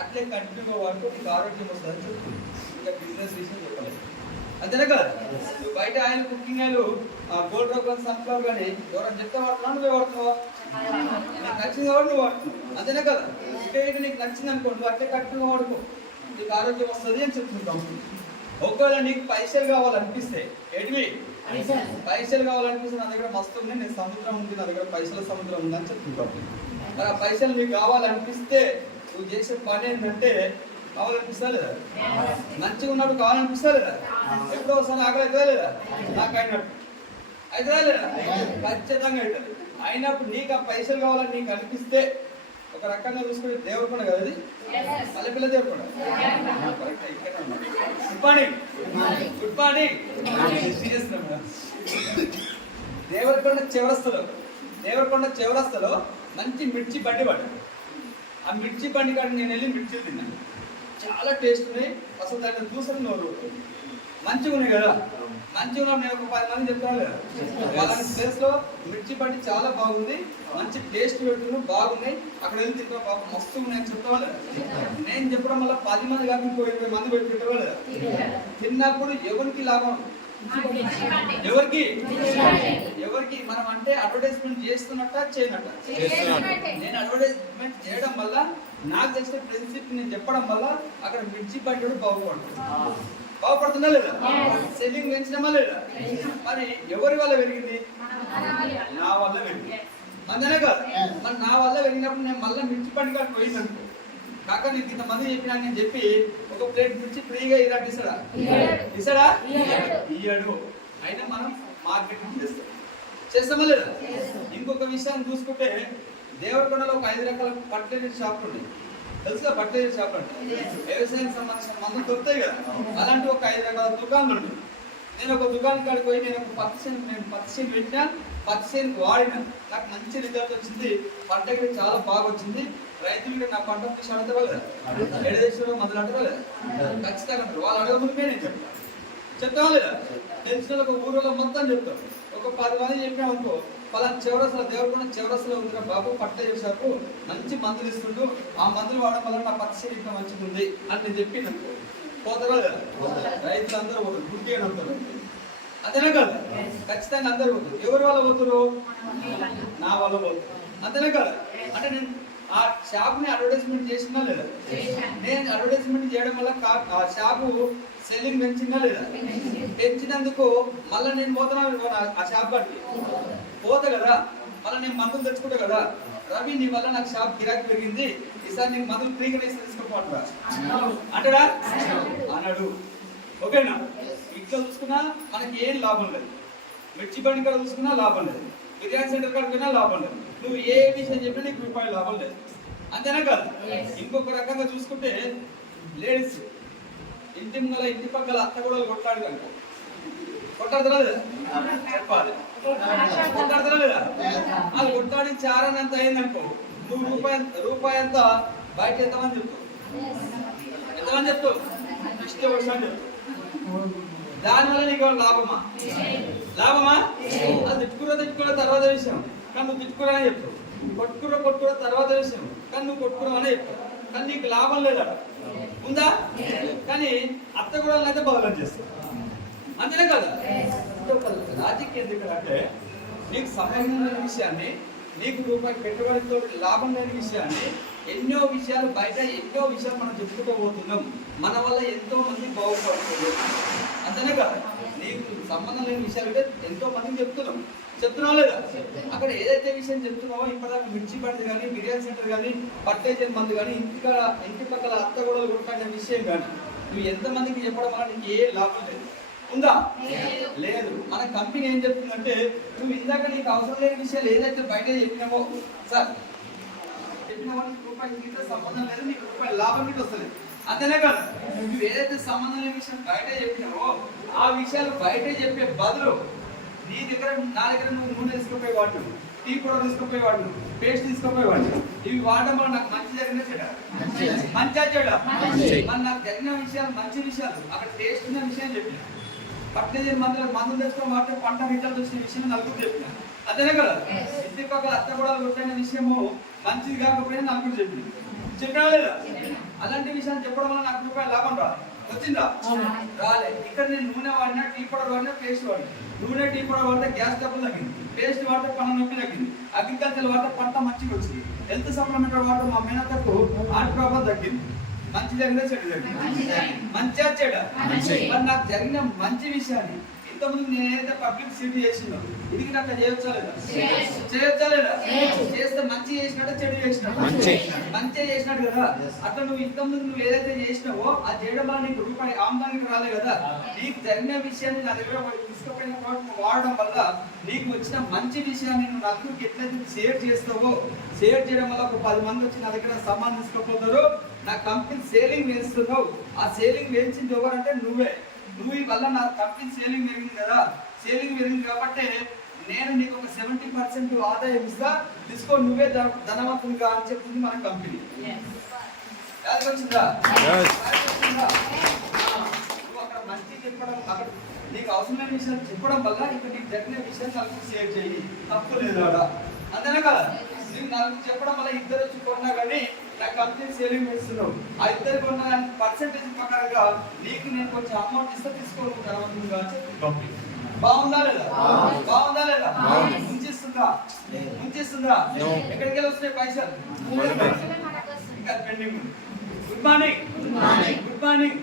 అట్లే కంటిన్యూగా వాడుకో, నీకు ఆరోగ్యం వస్తుంది చెప్పు. ఇంకా బిజినెస్ విషయం చెప్పలేదు, అంతేనా కదా? నువ్వు బయట oil cooking oil gold Rogan sunflower కానీ ఎవరైనా చెప్తే వాడుతున్నావు, నువ్వే వాడుతున్నావా? నీకు నచ్చింది కాబట్టి నువ్వు వాడుతున్నావు, అంతేనా కదా? ఇంకా నీకు నచ్చింది అనుకో, నువ్వు అట్లే కంటిన్యూగా వాడుకో, నీకు ఆరోగ్యం వస్తుంది అని చెప్తుంటాం. ఒకవేళ నీకు పైసలు కావాలనిపిస్తే ఏంటివి పైసలు కావాలనిపిస్తే నా దగ్గర మస్తు ఉంది, నేను సముద్రం ఉంది, నా దగ్గర పైసల సముద్రం ఉంది అని చెప్తుంటాను. మరి ఆ పైసలు నీకు కావాలనిపిస్తే నువ్వు చేసే పని ఏంటంటే కావాలనిపిస్తా లేదా? మంచిగా ఉన్నప్పుడు కావాలనిపిస్తా లేదా? ఎప్పుడో ఒకసారి ఆకలి అవుతుందా లేదా? నాకు అయినట్టు అవుతుందా లేదా? ఖచ్చితంగా అవుతుంది. అయినప్పుడు నీకు ఆ పైసలు కావాలని నీకు అనిపిస్తే ఒక రకంగా చూసుకుని దేవుడు కూడా కదా, అది పల్లెపిల్ల దేవుడు కూడా. Good morning, good morning. Devarakonda చివరస్తలో మంచి మిర్చి బండి పడ్డా. ఆ మిర్చి బండి కాడ నేను వెళ్ళి మిర్చిలు తిన్నాను, చాలా టేస్ట్ ఉన్నాయి. అసలు దాన్ని చూసాను నోరు మంచిగా ఉన్నాయి కదా. మంచిగా ఉన్న నేను ఒక 10 మంది చెప్తాను కదా, అలాంటి ప్లేస్ లో మిర్చి బండి చాలా బాగుంది, మంచి టేస్ట్ పెడుతున్నాను, బాగున్నాయి, అక్కడ వెళ్ళి తింటా బాబు మస్తు ఉన్నాయని చెప్తాను. నేను చెప్పడం వల్ల 10 మంది కాక ఇంకో 20 మంది పెట్టి పెట్టడం లేదా? తిన్నప్పుడు ఎవరికి లాభం? ఎవరికి మనం అంటే అడ్వర్టైజ్మెంట్ చేస్తున్నట్ట చేయనట్ట? నేను అడ్వర్టైజ్మెంట్ చేయడం వల్ల నాకు తెలిసిన ప్రిన్సిప్ నేను చెప్పడం వల్ల అక్కడ మిర్చి బండి బాగుపడుతుందా లేదా? సెల్లింగ్ పెంచడమా లేదా? మరి ఎవరి వల్ల పెరిగింది? నా వల్ల పెరిగింది, అంతేనే కాదు? మరి నా వల్ల పెరిగినప్పుడు నేను మళ్ళీ మిర్చి బండి కాడికి పోయిందనుకో, కాక నీకు ఇంతమంది చెప్పినా నేను చెప్పి ఒక ప్లేట్ మిర్చి ఫ్రీగా ఇలాంటి ఇస్తాడా? ఇయ్యడు. అయినా మనం మార్కెటింగ్ చేస్తామా లేదా? ఇంకొక విషయాన్ని చూసుకుంటే దేవరకొండలో ఒక 5 రకాల ఫర్టిలైజర్ షాపులు ఉన్నాయి, తెలుసుగా? ఫర్టిలైజర్ షాప్ అంటే వ్యవసాయానికి సంబంధించిన మందులు దొరుకుతాయి కదా, అలాంటి ఒక 5 రకాల దుకాణాలు ఉన్నాయి. నేను ఒక దుకాణం కాడికి పోయి నేను ఒక పత్తి చేను పెట్టినా, పత్తి చేను వాడినా, నాకు మంచి రిజల్ట్ వచ్చింది, పంట చాలా బాగా వచ్చింది. రైతులు నా పంట చూసి అడుగుతారా లేదా? ఎడదేశంలో మొదలు అంటారా లేదా? ఖచ్చితంగా వాళ్ళు అడగముందుకే నేను చెప్తావా లేదా? తెలిసిన ఒక ఊరిలో మొత్తం చెప్తాను. ఒక 10 మంది చెప్పినా అనుకో, పలానా చివరసలు దేవరకొండ చివరసలో ఉంది బాబు, పట్ట చేశాకు మంచి మందులు ఇస్తుంటూ, ఆ మందులు వాడడం వల్ల నా పత్తి చేను ఇంకా మంచిగా ఉంది అని నేను చెప్పిననుకో, పోతారా లేదా? రైతులు అందరూ పోతారు, గుడ్డి అని అంటారు, అంతేనా కదా? ఖచ్చితంగా అందరూ పోతారు. ఎవరి వల్ల పోతారు? నా వల్ల పోతారు, అంతేనా కదా? అంటే నేను ఆ షాప్ని అడ్వర్టైజ్మెంట్ చేసినా లేదా? నేను అడ్వర్టైజ్మెంట్ చేయడం వల్ల ఆ షాపు సెల్లింగ్ పెంచిందా లేదా? పెంచినందుకు మళ్ళీ నేను పోతున్నా ఆ షాప్ కాడికి పోతా కదా, మళ్ళీ నేను మందులు తెచ్చుకుంటా కదా, రవి నీ వల్ల నాకు షాప్ గిరాకీ పెరిగింది, ఈసారి నీకు మందులు ఫ్రీగా తీసుకోపోతారా అంటాడా? అన్నాడు. ఓకేనా? ఇట్లా చూసుకున్నా మనకి ఏం లాభం లేదు, మిర్చి బండి కాడ చూసుకున్నా లాభం లేదు, బిర్యానీ సెంటర్ కాడికైనా లాభం లేదు, నువ్వు ఏ విషయం చెప్పినా నీకు రూపాయలు లాభం లేదు, అంతేనా కాదు? ఇంకొక రకంగా చూసుకుంటే లేడీస్ ఇంటి ముంగల ఇంటి పక్కల అత్త కూడా కొట్లాడు కనుక కొట్లాడుతున్నా లేదా? చెప్పాలి, కొట్లాడుతున్నా లేదా? అది కొట్లాడి చారనంత అయిందనుకో, నువ్వు రూపాయి అంత బయట ఎంతమంది చెప్తావు? ఎంతమంది చెప్తావు? ఇష్టం చెప్తావు. దానివల్ల నీకు లాభమా? అది తిట్టుకున్న తర్వాత విషయం, కానీ నువ్వు తిట్టుకురానే చెప్తావు. కొట్టుకున్న తర్వాత విషయం, కానీ నువ్వు కొట్టుకున్నావనే చెప్తావు. కానీ నీకు లాభం లేదా? ఉందా? కానీ అత్త కూడా అయితే బదులు చేస్తావు, అంతేనే కదా? రాజకీయం ఎందుకంటే నీకు సంబంధం లేని విషయాన్ని, నీకు రూపాయి పెట్టుబడితో లాభం లేని విషయాన్ని, ఎన్నో విషయాలు బయట ఎన్నో విషయాలు మనం చెప్పుకుంటూ పోతున్నాం, మన వల్ల ఎంతో మంది బాగుపడుతుంది, అంతేనే కదా? నీకు సంబంధం లేని విషయాలు అంటే ఎంతో మందికి చెప్తున్నావు లేదా? అక్కడ ఏదైతే విషయం చెప్తున్నావో, ఇప్పటిదాకా మిర్చి బండి కానీ, బిర్యానీ సెంటర్ కానీ, పట్టేజన్ మందు కానీ, ఇంటి పక్కల అత్త గొడవలు కొట్టాడిన విషయం కానీ, నువ్వు ఎంతమందికి చెప్పడం వల్ల నీకు ఏ లాభం లేదు, ఉందా? లేదు. మన కంపెనీ ఏం చెప్తుందంటే, నువ్వు ఇందాక నీకు అవసరం లేని విషయాలు ఏదైతే బయట చెప్పినావో, సార్ చెప్పినావో నీకు రూపాయి సంబంధం లేదు, నీకు రూపాయి లాభం గిట్ట వస్తుంది, అంతేనే కదా? నువ్వు ఏదైతే సంబంధం లేని విషయం బయట చెప్పినావో, ఆ విషయాలు బయట చెప్పే బదులు నా దగ్గర నువ్వు నూనె తీసుకుపోయి వాడు టీ పౌడర్ తీసుకుపోయేవాడు, పేస్ట్ తీసుకుపోయేవాడు. ఇవి వాడడం వల్ల నాకు మంచి జరిగిన చెడ, మంచిగా చెడ, మరి నాకు జరిగిన విషయాలు మంచి విషయాలు, అక్కడ టేస్ట్ ఉన్న విషయం చెప్పిన. పట్టేది మందులు తెచ్చుకొని వాడితే పంట రిజల్ట్ వచ్చిన విషయం నలుగురు చెప్పిన. అంతేనే కదా, ఇంటి పక్కల అత్త కూడా కొట్టిన విషయము మంచిది కాకపోయినా నలుగురు చెప్పినా లేదా? అలాంటి విషయాలు చెప్పడం వల్ల నాకు రూపాయలు లాభం రాదు, వచ్చిందా? రాలే. ఇక్కడ నేను నూనె వాడినా, టీ పౌడర్ వాడినా, పేస్ట్ వాడినా. నూనె టీ పౌడర్ వాడితే గ్యాస్ డబ్బులు తగ్గింది, పేస్ట్ వాడితే పన్ను నొప్పి తగ్గింది, అగ్రికల్చర్ వాడితే పంట మంచిగా వచ్చింది, హెల్త్ సప్లిమెంట్ వాడితే మా మేనత్తకు హార్ట్ ప్రాబ్లం తగ్గింది. మంచి జరిగిందా చెడు జరిగింది? మంచిగా చెడ. మరి నాకు జరిగిన మంచి విషయాన్ని ఇంతకుముందు నేనైతే పబ్లిక్ సిటీ చేసినా ఇది నాకు చేయొచ్చా లేదా? చేయొచ్చా లేదా? చేస్తే మంచి చేసినట్టు చెడు చేసినట్టు? మంచి చేసినట్టు కదా. అట్లా నువ్వు ఇంతకుముందు నువ్వు ఏదైతే చేసినావో అది చేయడం వల్ల నీకు రూపాయి ఆమ్దానికి రాలే కదా. నీకు జరిగిన విషయాన్ని నా దగ్గర తీసుకుపోయిన వాడడం వల్ల నీకు వచ్చిన మంచి విషయాన్ని నువ్వు నలుగురికి ఎట్లయితే షేర్ చేస్తావో, షేర్ చేయడం వల్ల ఒక 10 మంది వచ్చి నా దగ్గర సామాన్ తీసుకుపోతారు. నా కంపెనీ సేలింగ్ వేస్తున్నావు, ఆ సేలింగ్ వేయించింది ఎవరంటే నువ్వే. నువ్వు వల్ల నా కంపెనీ సేలింగ్ పెరిగింది కదా. సేలింగ్ పెరిగింది కాబట్టి నేను నీకు ఒక 70% ఆదాయం ఇస్తా, తీసుకో, నువ్వే ధనవంతునిగా అని చెప్తుంది మన కంపెనీ. వచ్చిందా? నువ్వు అక్కడ మంచి చెప్పడం, అక్కడ నీకు అవసరమైన విషయాలు చెప్పడం వల్ల ఇక్కడ నీకు జరిగిన విషయాలు నలుగురు షేర్ చేయి, తప్పు లేదు ఆడ. అంతేనా కదా? నువ్వు నలుగురు చెప్పడం వల్ల ఇద్దరు వచ్చి కొన్నా కానీ నా కంపెనీ సేలింగ్ చేస్తున్నావు. ఆ ఇద్దరు కొన్న పర్సెంటేజ్ ప్రకారంగా నీకు నేను కొంచెం అమౌంట్ ఇస్తే తీసుకోవాలి ధనవంతునిగా అని చెప్పి కంపెనీ. బాగుందా లేదా? బాగుందా లేదా? ముంచిస్తుందా? ముంచిస్తుందా? ఎక్కడికి వెళ్ళి వస్తున్నాయి పైసలు? ఇంకా పెండింగ్ ఉంది. Good morning, good morning.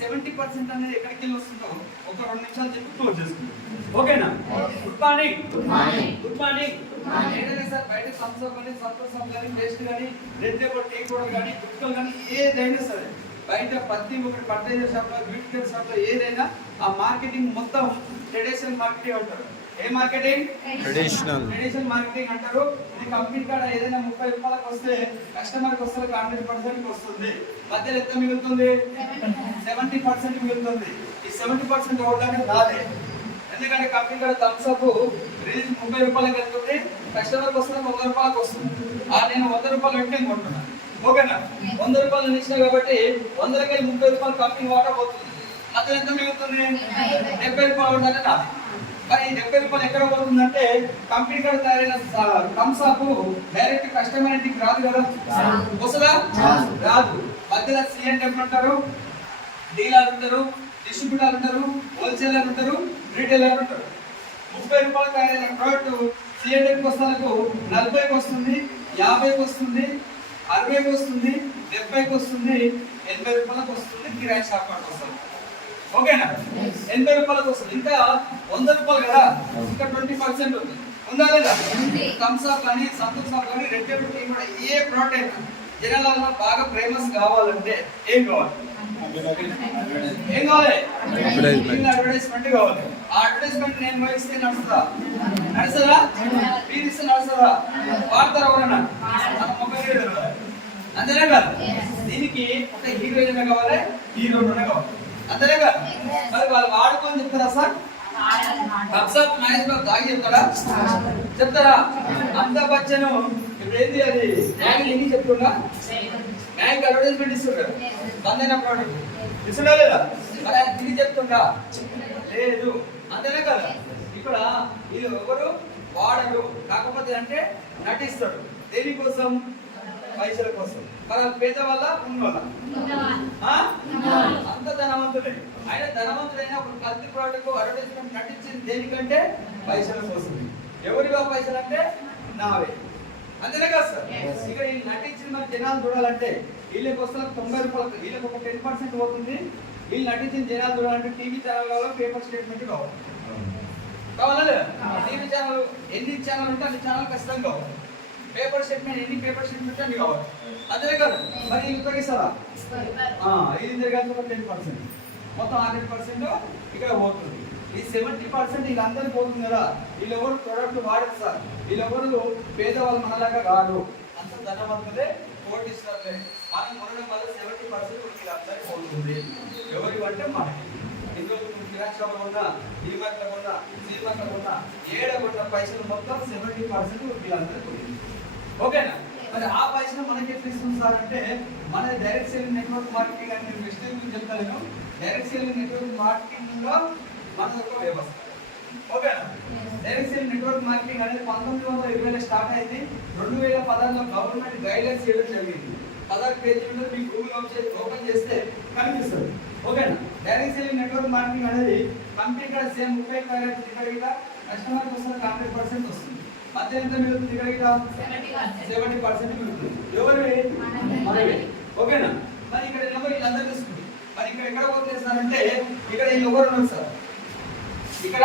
70% అనేది ఎక్కడికి వెళ్ళి వస్తుందో ఒక 2 నిమిషాలు చెప్పి క్లోజ్ చేసుకుంటాం. ఓకేనా? Good morning, good morning. ఏదైనా సార్ బయట సంస్థ కానీ, సంతోషం కానీ, టేస్ట్ కానీ, రెడ్ లేబుల్ టీ పౌడర్ కానీ, గుట్కలు కానీ ఏదైనా సరే బయట ప్రతి ఒక్కటి ఫర్టిలైజర్ షాప్ లో, బ్యూటికల్ షాప్ లో ఏదైనా ఆ మార్కెటింగ్ మొత్తం ట్రెడిషనల్ మార్కెటింగ్ అంటారు. ఏ మార్కెటింగ్? ట్రెడిషనల్ మార్కెటింగ్ అంటారు. ఇది కంపెనీ కాడ ఏదైనా 30 రూపాయలకు వస్తే కస్టమర్కి వస్తే 100% వస్తుంది. మధ్యలో ఎంత మిగులుతుంది? 70% మిగులుతుంది. ఈ 70% ఎవరిదాకా రాదే. ఎందుకంటే కంపెనీ కాడ థమ్స్ అప్ రిలీజ్ 30 రూపాయలకు వెళ్తుంది, కస్టమర్కి వస్తే 100 రూపాయలకు వస్తుంది. నేను 100 రూపాయలు పెట్టి కొంటున్నాను. ఓకేనా? 100 రూపాయలు ఇచ్చినా కాబట్టి 100కి 30 రూపాయలు కంపెనీ వాటా పోతుంది. మధ్యలో ఎంత మిగులుతుంది? 70 రూపాయలు ఉండాలి నాది. మరి 70 రూపాయలు ఎక్కడ పోతుందంటే కంపెనీ కాడ తయారైన థమ్స్ అప్ డైరెక్ట్ కస్టమర్ ఇంటికి రాదు కదా. వస్తుందా? రాదు. మధ్యలో C&M అంటారు, డీలర్ ఉంటారు, డిస్ట్రిబ్యూటర్ ఉంటారు, హోల్సేలర్ ఉంటారు, రీటైలర్ ఉంటారు. 30 రూపాయలు తయారైన ప్రోడక్ట్ C&M వస్తాలకు 40కి వస్తుంది, 50కి వస్తుంది, 60కి వస్తుంది, 70కి వస్తుంది, 80 రూపాయలకు వస్తుంది. కిరాయి షాప్ అంటే వస్తుంది. ఓకేనా? 80 రూపాయలకు వస్తుంది. ఇంకా 100 రూపాయలు కదా, ఇంకా 20% ఉంది. ఉందా లేదా? థమ్స్ అప్ కానీ, సంతోష్ అప్ కానీ, రెడ్ లేబుల్ టీ కూడా ఏ ప్రోడక్ట్ అయినా జనాలలో బాగా ఫేమస్ కావాలంటే ఏం కావాలి? ఏం కావాలి? అడ్వర్టైజ్మెంట్ కావాలి. ఆ అడ్వర్టైజ్మెంట్ నేను వహిస్తే నడుస్తుందా? నడుస్తుందా? మీరు ఇస్తే నడుస్తుందా? వాడతారా ఎవరన్నా? మన మొబైల్ అంతేనే కదా. దీనికి ఒక హీరోయిన్ కావాలి, హీరోనే కావాలి. అంతేనే కదా. మరి వాళ్ళు వాడుకొని చెప్తారా sir? Thums up Mahesh Babu తాగి చెప్తారా? చెప్తారా? అమితాబ్ బచ్చన్ ఇప్పుడు ఏంటి అది మ్యాగీ ఎన్ని చెప్తుందా? మ్యాగీ అడ్వర్టైజ్మెంట్ ఇస్తుంటారు, బందైన ప్రోడక్ట్ ఇస్తుందా లేదా? మరి ఆయన తిరిగి చెప్తుందా? లేదు. అంతేనే కదా. ఇక్కడ వీళ్ళు ఎవరు వాడరు, కాకపోతే అంటే నటిస్తాడు. దేనికోసం? పైసల కోసం. మరి పేద వల్ల ఉన్న వల్ల అంత ధనవంతుడే. ఆయన ధనవంతుడైన ఒక కల్తీ ప్రోడక్ట్ అడ్వర్టైజ్మెంట్ నటించింది దేనికంటే? పైసల కోసం. ఎవరిగా పైసలు అంటే నావే. అంతేనే కదా సార్. ఇక్కడ ఈ నటించిన మరి జనాలు చూడాలంటే వీళ్ళకి వస్తే 90 రూపాయలు, వీళ్ళకి ఒక 10% పోతుంది. వీళ్ళు నటించిన జనాలు చూడాలంటే టీవీ ఛానల్ కావాలి, పేపర్ స్టేట్మెంట్ కావాలి. కావాలా లేదా? టీవీ ఛానల్ ఎన్ని ఛానల్ ఉంటే అన్ని ఛానల్ ఖచ్చితంగా కావాలి. పేపర్ స్టేట్మెంట్ ఎన్ని పేపర్ స్టేట్మెంట్ అన్ని కావాలి. అంతే కదా. మరి వీళ్ళు ఉపయోగిస్తారా? ఇది తిరగాల్సిన 10%, మొత్తం 100% ఇక్కడ పోతుంది. ఈ 70% వీళ్ళందరికీ పోతుంది కదా. వీళ్ళెవరు ప్రోడక్ట్ వాడరు సార్. వీళ్ళెవరు పేదవాళ్ళు మనలాగా కాదు. అంత ధనవంతులే, కోటీశ్వరులే. మనం కొనడం వల్ల 70% వీళ్ళందరికీ పోతుంది. ఎవరి అంటే మనకి. ఇంట్లో కిరాణా షాప్ కొన్నా, డిమార్ట్లో కొన్నా, సినిమాట్లో కొన్నా, ఏడ కొన్న పైసలు మొత్తం 70% వీళ్ళందరికీ పోయింది. ఓకేనా? మరి ఆ పైసలు మనకి ఎట్లా ఇస్తుంది సార్ అంటే మన డైరెక్ట్ సెల్లింగ్ నెట్వర్క్ మార్కెటింగ్ అని నేను నెక్స్ట్ గురించి చెప్తాను. డైరెక్ట్ సెల్లింగ్ నెట్వర్క్ మార్కెటింగ్ లో మనది ఒక వ్యవస్థ. ఓకేనా? డైరెక్ట్ సెల్లింగ్ నెట్వర్క్ మార్కెటింగ్ అనేది 1920లో స్టార్ట్ అయింది. 2016లో గవర్నమెంట్ గైడ్లైన్స్ చేయడం జరిగింది. 16 పేజీలు మీకు గూగుల్ ఓపెన్ చేస్తే కనిపిస్తుంది. ఓకేనా? డైరెక్ట్ సెల్లింగ్ నెట్వర్క్ మార్కెటింగ్ అనేది కంపెనీ కూడా సేమ్ 30 ఇక్కడ కస్టమర్ వస్తుంది 100% వస్తుంది. మధ్య ఎంత మిగులుతుంది? ఇక్కడ 70% మిగులుతుంది. ఎవరు? మనమే. ఓకేనా? మరి ఇక్కడ నెంబర్ వీళ్ళందరూ తీసుకుంది. మరి ఇక్కడ ఎక్కడ పోతుంది సార్ అంటే ఇక్కడ ఈ ఎవరు ఉన్నారు సార్, ఇక్కడ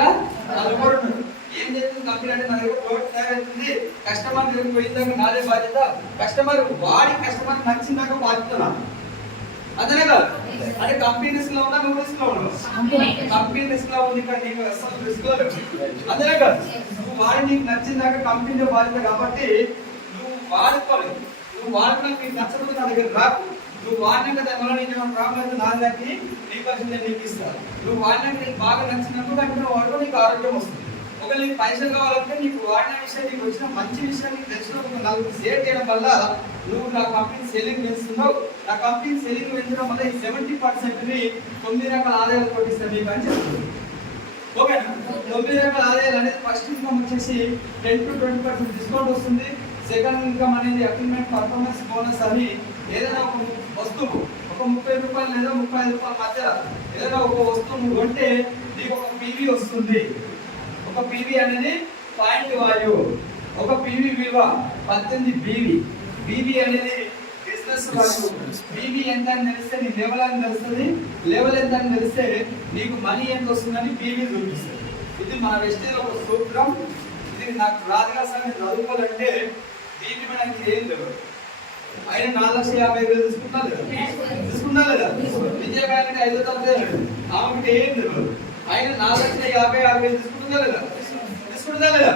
ఎవరు ఉన్నారు, ఏం చేస్తుంది కంపెనీ అంటే నా దగ్గర ప్రోడక్ట్ తయారవుతుంది, కస్టమర్ దగ్గరికి పోయిందాక నాదే బాధ్యత, కస్టమర్ కస్టమర్ నచ్చిందాక బాధ్యత అదనే కాదు. అంటే కంపెనీ రిస్క్ లో ఉన్నా నువ్వు రిస్క్ లో ఉన్నావు. కంపెనీ రిస్క్ లో ఉంది, ఇక్కడ నీకు అసలు రిస్క్ లో లేదు. అదనే కాదు, నువ్వు వాడి నీకు నచ్చిందాక కంపెనీ బాధ్యత కాబట్టి నువ్వు వాడుకోలేదు. నువ్వు వాడినా నీకు నచ్చకపోతే నా దగ్గర రాకు. నువ్వు వాడినాక దాని వల్ల నీకు ఏమైనా ప్రాబ్లం అయితే నా దానికి 3% నేను నీకు ఇస్తాను. నువ్వు వాడినాక నీకు బాగా నచ్చినప్పుడు కంపెనీ వాడుకో, నీకు ఆరోగ్యం వస్తుంది. ఒకవేళ నీకు పైసలు కావాలంటే నీకు వాడిన విషయం, నీకు వచ్చిన మంచి విషయం నీకు తెలిసిన ఒక 4 షేర్ చేయడం వల్ల నువ్వు నా కంపెనీ సెల్లింగ్ పెంచుతున్నావు. నా కంపెనీ సెల్లింగ్ పెంచడం వల్ల ఈ 70%ని 9 రకాల ఆదాయాలు కొట్టిస్తాను నీకు అని చెప్తుంది. ఓకేనా? 9 రకాల ఆదాయాలు అనేది ఫస్ట్ ఇన్కమ్ వచ్చేసి 10 to 20% డిస్కౌంట్ వస్తుంది. సెకండ్ ఇన్కమ్ అనేది అగ్రిమెంట్ పర్ఫార్మెన్స్ బోనస్ అని ఏదైనా ఒక వస్తువు ఒక 30 రూపాయలు లేదా 35 రూపాయల మధ్య ఏదైనా ఒక వస్తువు నువ్వు కొంటే నీకు ఒక పీవీ వస్తుంది. ఒక పీవీ అనేది పాయింట్ వాల్యూ. ఒక పీవీ విలువ 18 బీవీ. బీవీ అనేది బిజినెస్ వాల్యూ. బీవీ ఎంత అని తెలిస్తే నీ లెవెల్ అని తెలుస్తుంది. లెవెల్ ఎంత అని తెలిస్తే నీకు మనీ ఎంత వస్తుందని బీవీ చూపిస్తుంది. ఇది మన వెస్టేజ్ ఒక సూత్రం. ఇది నాకు రాదుగా సార్, నేను చదువుకోవాలంటే దీని మీద నాకు ఏం తెలియదు. ఆయన 4,50,000 తీసుకున్నా లేదా? విజయకాయని 5 తరగతి ఆమెకి ఏం తెలియదు. ఆయన 4,50,000 తీసుకుంటుందా లేదా?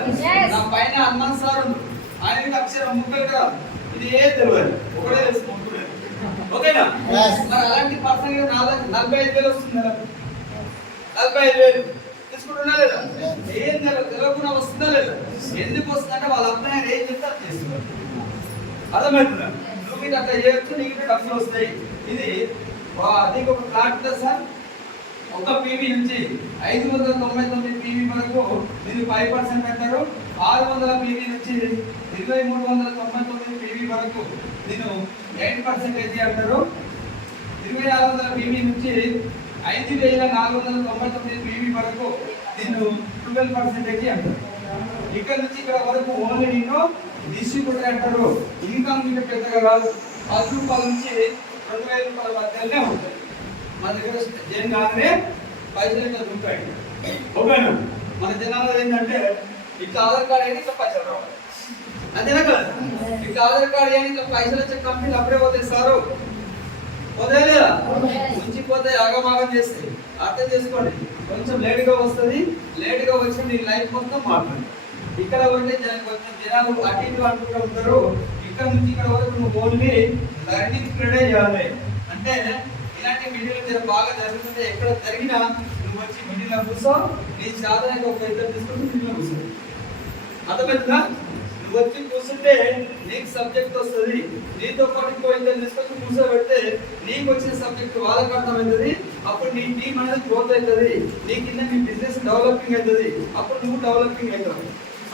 నా పైన అన్నాను సార్ ఆయనకి అక్షరం ముక్కలు కదా, ఇది ఏం తెలియదు, ఒకటే తెలుసుకుంటున్నాడు. ఓకేనా? మరి అలాంటి పర్సన్ 45,000 వస్తుంది కదా, 45,000 తీసుకుంటున్నా లేదా? ఏం తెలియకుండా వస్తుందా లేదా? ఎందుకు వస్తుందంటే వాళ్ళ అబ్బాయి ఏం చెప్తే అది చేస్తున్నారు. అర్థమవుతుందా? నువ్వు మీరు అట్లా చేయొచ్చు, నీకు డబ్బులు వస్తాయి. ఇది నీకు ఒక ప్లాట్ సార్, ఒక పీవీ నుంచి 599 పీవీ వరకు మీరు 5% అంటారు. 600 పీవీ నుంచి 2399 పీవీ వరకు నేను 8% అంటారు. 2400 పీవీ నుంచి 5499 పీవీ వరకు నేను 12% అంటారు. ఇక్కడ నుంచి ఇక్కడ వరకు ఓన్లీ నేను డిస్ట్రిబ్యూటర్ అంటారు. ఇన్కమ్ మీకు పెద్దగా కాదు, 10 రూపాయల నుంచి 2,000 రూపాయల మధ్యలోనే ఉంటుంది. మన దగ్గర జైన్ కాగానే పైసలు ఉంటాయి. ఓకేనా? మన జనాలు ఏంటంటే ఇట్లా ఆధార్ కార్డు అయ్యి ఇట్లా పైసలు రావాలి, అంతేనా కదా? ఇట్లా ఆధార్ కార్డు అయ్యి ఇట్లా పైసలు వచ్చే కంపెనీలు అప్పుడే పోతాయి సారు, పోతాయి లేదా? ఉంచిపోతే ఆగమాగం చేస్తాయి. అర్థం చేసుకోండి. కొంచెం లేట్గా వస్తుంది. లేట్గా వచ్చి నీ లైఫ్ మొత్తం మారుతుంది. ఇక్కడ ఉంటే కొంచెం జనాలు అటు ఇటు అనుకుంటూ ఉంటారు. ఇక్కడ నుంచి ఇక్కడ వరకు నువ్వు ఓన్లీ లర్నింగ్ స్ప్రెడే చేయాలి. అంటే ఇలాంటి మీటింగ్లు బాగా జరుగుతుంటే ఎక్కడ జరిగినా నువ్వు వచ్చి మీటింగ్లో కూర్చో, నీ సాధనకు ఒక ఇద్దరు తీసుకొని మీటింగ్లో కూర్చో. అర్థమవుతుందా? నువ్వు వచ్చి కూర్చుంటే నీకు సబ్జెక్ట్ వస్తుంది. నీతో పాటు ఇంకో ఇద్దరు తీసుకొచ్చి కూర్చోబెడితే నీకు వచ్చిన సబ్జెక్ట్ వాళ్ళకి అర్థమవుతుంది. అప్పుడు నీ టీం అనేది గ్రోత్ అవుతుంది. నీ కింద నీ బిజినెస్ డెవలపింగ్ అవుతుంది. అప్పుడు నువ్వు డెవలపింగ్ అవుతావు.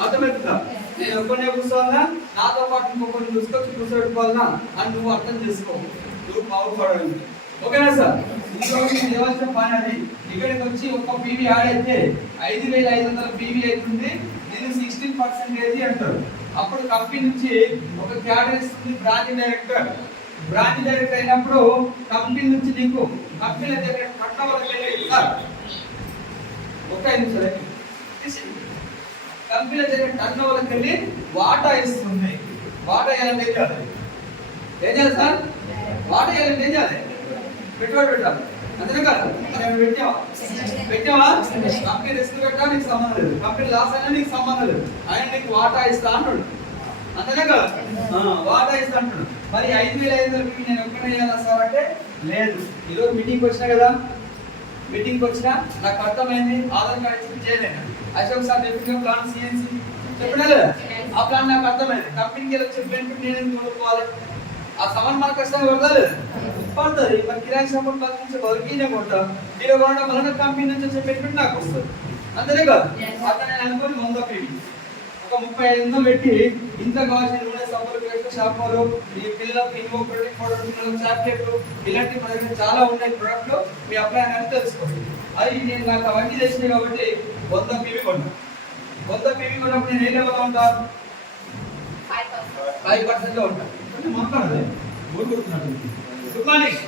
అర్థమవుతుందా? నేను ఒక్కనే కూర్చోవాలా, నాతో పాటు ఇంకొకరిని తీసుకొచ్చి కూర్చోబెట్టుకోవాలన్నా అని నువ్వు అర్థం చేసుకో. నువ్వు బాగుపడాలి. ఓకేనా సార్? దేవాల్సిన పని అది. ఇక్కడికి వచ్చి ఒక్క పీవీ యాడ్ అయితే 5,500 పీవీ అవుతుంది. నేను 16% అంటారు. అప్పుడు కంపెనీ నుంచి ఒక క్యాడర్ ఇస్తుంది బ్రాంచ్ డైరెక్టర్. బ్రాంచ్ డైరెక్టర్ అయినప్పుడు కంపెనీ నుంచి నీకు కంపెనీ దగ్గర కట్టవలసి ఒక 5 నిమిషాలు కంపెనీ దగ్గర టర్న్ ఓవర్కి వెళ్ళి వాటా ఇస్తుంది. వాటా వేయాలంటే ఏం చేయాలి? ఏం చేయాలి సార్? వాటా వేయాలంటే ఏం చేయాలి? పెట్టుబడి పెట్టాలి, అంతేనా కదా? పెట్టావా? కంపెనీ రిస్క్ పెట్టా నీకు సంబంధం లేదు, కంపెనీ లాస్ అయినా నీకు సంబంధం లేదు. ఆయన నీకు వాటా ఇస్తా అంటాడు, అంతేనా కదా? వాటా ఇస్తా అంటాడు. మరి 5,500 నేను ఒక్కనే వేయాలా సార్ అంటే లేదు. ఈరోజు మీటింగ్కి వచ్చినా కదా, మీటింగ్కి వచ్చినా నాకు అర్థమైంది, ఆధార్ కార్డు ఇచ్చి చేయలేను. అశోక్ సార్ చెప్పిన ప్లాన్ సిఎన్సి చెప్పినా లేదా, ఆ ప్లాన్ నాకు అర్థమైంది. కంపెనీకి వచ్చే బెనిఫిట్ నేను ఎందుకు కొనుక్కోవాలి? ఆ సామాన్ మనకు కష్టంగా పడతా లేదా, పడుతుంది. మరి కిరాయి షాపులు పట్టించే బతికినే కొంటాం, ఇలా కొనడం వలన కంపెనీ నుంచి వచ్చే బెనిఫిట్ నాకు వస్తుంది. అంతేనే కాదు, అట్లా నేను అనుకోని 100 PV ఒక 35 పెట్టి ఇంత కావాల్సిన నూనె, సబ్బులు, పేస్ట్, షాంపూలు, ఈ పిల్లలకు ఇన్వో ప్రోటీన్ పౌడర్, పిల్లలకు చాక్లెట్లు, ఇలాంటి మన దగ్గర చాలా ఉన్నాయి ప్రొడక్ట్లు. మీ అప్లై అనేది తెలుసుకోండి. అది నేను నాకు అవన్నీ చేసినాయి కాబట్టి 100 PV కొన్నాను. 100 PV కొన్నప్పుడు నేను ఏ లెవెల్లో ఉంటా? 5% లో ఉంటా. Good morning.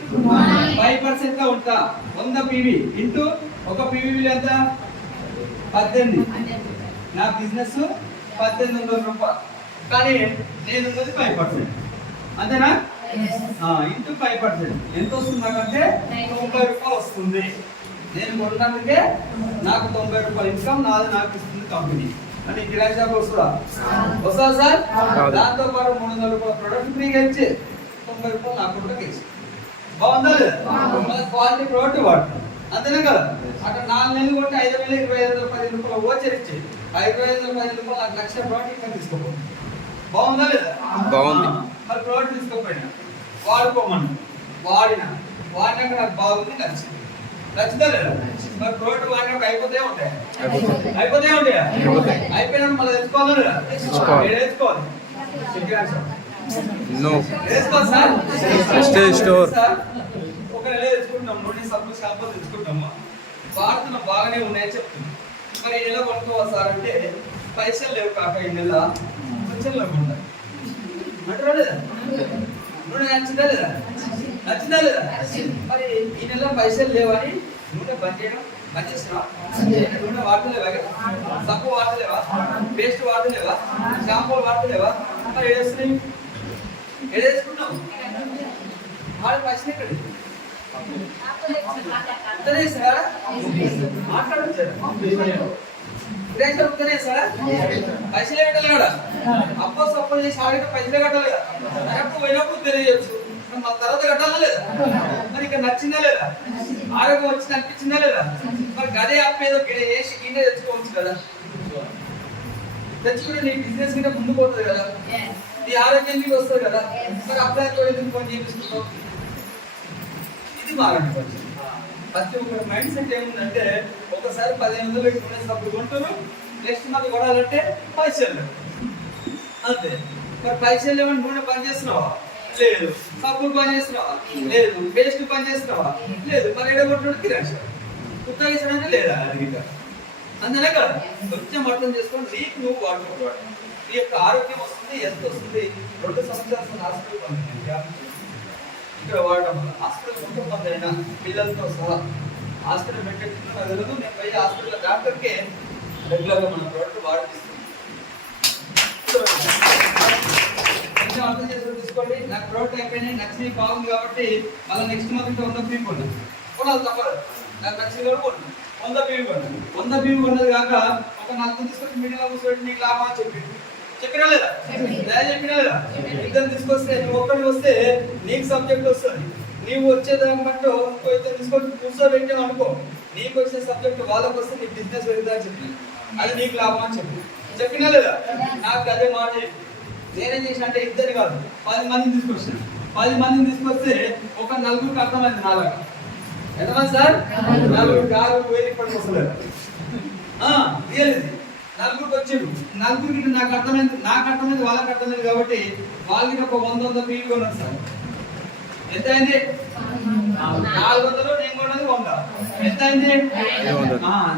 5% లో ఉంటా. 100 PV ఇంటూ ఒక PV విలువ ఎంత? 18. నా బిజినెస్ 1800 రూపాయలు, కానీ నేను ఉన్నది 5%. అంతేనా? ఇంటూ 5% ఎంత వస్తుంది నాకంటే 90 రూపాయలు వస్తుంది. నేను కొన్నందుకే నాకు 90 రూపాయలు ఇన్కమ్ నాది నాకు ఇస్తుంది కంపెనీ. అంటే కిరాయి షాప్ వస్తుందా? వస్తుందా సార్? దాంతో పాటు 300 రూపాయల ప్రొడక్ట్ ఫ్రీగా ఇచ్చి 90 రూపాయలు నా కూడా ఇచ్చి బాగుందా లేదా? క్వాలిటీ ప్రోడక్ట్ వాడతాం. అంతేనా కదా? అక్కడ 4 నెలలు కొట్టి 5,000, 25,000, 10 రూపాయలు ఓచర్ ఇచ్చి 5,000, 10 రూపాయలు నాకు 1,00,000 ప్రోడక్ట్ ఇక్కడ తీసుకోపోయి బాగుందా లేదా? బాగుంది. మరి ప్రోడక్ట్ తీసుకోపోయినా వాడుకోమన్నా, వాడినాక నాకు బాగుంది, నచ్చింది. నచ్చుతా లేదా? మరి ప్రోడక్ట్ వాడినాక అయిపోతే ఉంటాయి, అయిపోయినా మళ్ళీ తెచ్చుకోవాలి లేదా? వేసుకోవాలి ఒక నెల తెచ్చుకుంటాం, నూనె, సబ్బు, షాంపూ తెచ్చుకుంటామా, వాడుతున్న బాగానే ఉన్నాయని చెప్తున్నాం. మరి ఈ నెల కొనుక్కోవాలి సార్ అంటే పైసలు లేవు కాక ఈ నెల కొంచెం లేవు ఉంటాయి అంటారా లేదా? నూనె నచ్చిందా లేదా? మరి ఈ నెల పైసలు లేవని నూనె బంద్ చేసినా, నూనె వాడలేవా, సబ్బు వాడలేవా, పేస్ట్ వాడలేవా, షాంపూలు వాడలేవా? మరి ఏడేసుకున్నావు వాడి పైసలు ఎక్కడ? పైసలే కట్టాలి కదా, అప్పో సప్పో చేసి ఆడితే పైసలే కట్టాలి కదా. అప్పుడు పోయినప్పుడు తెలియచ్చు, మా తర్వాత కట్టాలా లేదా? మరి ఇక్కడ నచ్చిందా లేదా? ఆరోగ్యం వచ్చింది అనిపించిందా లేదా? మరి గదే అప్పేదో వేసి గిన్నె తెచ్చుకోవచ్చు కదా, తెచ్చుకుంటే నీ బిజినెస్ కింద ముందుకు పోతుంది కదా, నీ ఆరోగ్యం మీకు వస్తుంది కదా. మరి అప్లై ఎందుకు ఫోన్ చేపిస్తున్నావు? ఇది మారండి. ప్రతి ఒక్కరి మైండ్ సెట్ ఏముందంటే ఒకసారి 1500 పెట్టి నూనె సబ్బులు కొంటారు, నెక్స్ట్ మంత్ కొనాలంటే పైసలు లేవు. అంతే. మరి పైసలు లేవని నూనె పని చేస్తున్నావా? లేదు. సబ్బులు పని చేస్తున్నావా? లేదు. పేస్ట్ పని చేస్తున్నావా? లేదు. మరి ఎడగొట్టు కిరాయి ఉత్తగించడానికి లేదా? అది అందునే కదా కొంచెం అర్థం చేసుకొని నీకు నువ్వు వాడుకోవాలి. నీ యొక్క ఆరోగ్యం వస్తుంది, ఎంత వస్తుంది? 2 సంవత్సరాలు హాస్పిటల్ పంపించాను. ఇక్కడ వాడడం వల్ల హాస్పిటల్ మొత్తం మంది అయినా పిల్లలతో సహా హాస్పిటల్ పెట్టేస్తున్నా తెలియదు. నేను పోయి హాస్పిటల్ డాక్టర్కే రెగ్యులర్గా మన ప్రోడక్ట్ వాడిపిస్తున్నాను. కొంచెం అర్థం చేసుకొని తీసుకోండి. నాకు ప్రోడక్ట్ అయిపోయినాయి, నచ్చింది, బాగుంది కాబట్టి మళ్ళీ నెక్స్ట్ మంత్ 100 PV కొనాలి తప్పదు. నాకు నచ్చింది కూడా కొన్నాను, 100 PV కొన్నాను. 100 PV కొన్నది కాక ఒక 4 తీసుకొచ్చి మీడియాలో కూర్చోబెట్టి నీకు లాభం అని చెప్పినా లేదా? చెప్పినా లేదా? ఇద్దరు తీసుకొస్తే నువ్వు ఒక్కడికి వస్తే నీకు సబ్జెక్ట్ వస్తుంది. నీవు వచ్చేదాన్ని బట్టి ఇంకో ఇద్దరు తీసుకొచ్చి కూర్చోబెట్టావు అనుకో, నీకు వచ్చే సబ్జెక్ట్ వాళ్ళకి వస్తే నీ బిజినెస్ పెరుగుతా అని చెప్పి అది నీకు లాభం అని చెప్పినా లేదా? నాకు అదే మాట నేనేం చేసిన అంటే ఇద్దరు కాదు 10 మందిని తీసుకొచ్చిన. 10 మందిని తీసుకొస్తే ఒక 4గురికి అర్థమైంది. నాలుగు ఎంతమంది సార్? 4 కాదు, వేరే ఇప్పటికి వస్తలేదు. రియల్ ఇది 4గురికి వచ్చిండు. 4గురికి నాకు అర్థమైంది, వాళ్ళకి అర్థమైంది కాబట్టి వాళ్ళకి ఒక 100 PV కొన్నారు సార్. ఎంత అయింది? 400. నేను కొన్నది 100. ఎంత అయింది?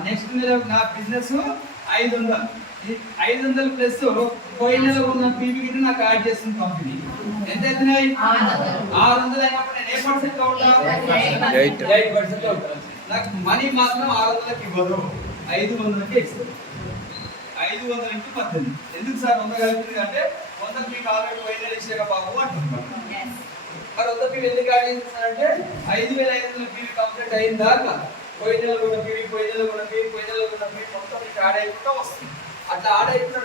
నెక్స్ట్ నెల నా బిజినెస్ 500. 500 ప్లస్ పోయిన నెల ఉన్న PV కింద నాకు యాడ్ చేస్తుంది కంపెనీ. ఎంత అవుతున్నాయి? 600 అయినప్పుడు నేను ఏ పర్సెంట్ లో ఉంటా? 8% లో ఉంటా. నాకు మనీ మాత్రం 600కి ఇవ్వదు, 500కి ఇస్తుంది. 500 ఇంటూ 18. ఎందుకు సార్ 100 కలుగుతుంది అంటే 100 PV ఆల్రెడీ పోయిన నెల ఇచ్చాక బాబు అంటున్నాను. మరి 100 PV ఎందుకు యాడ్ చేస్తున్నారంటే 5,500 PV కంప్లీట్ అయిన దాకా పోయిన నెల కూడా PV, పోయిన నెల కూడా PV, పోయిన నెల కూడా PV మొత్తం మీకు యాడ్ అయిపోతా వస్తుంది. అట్లా యాడ్ అయిపోయిన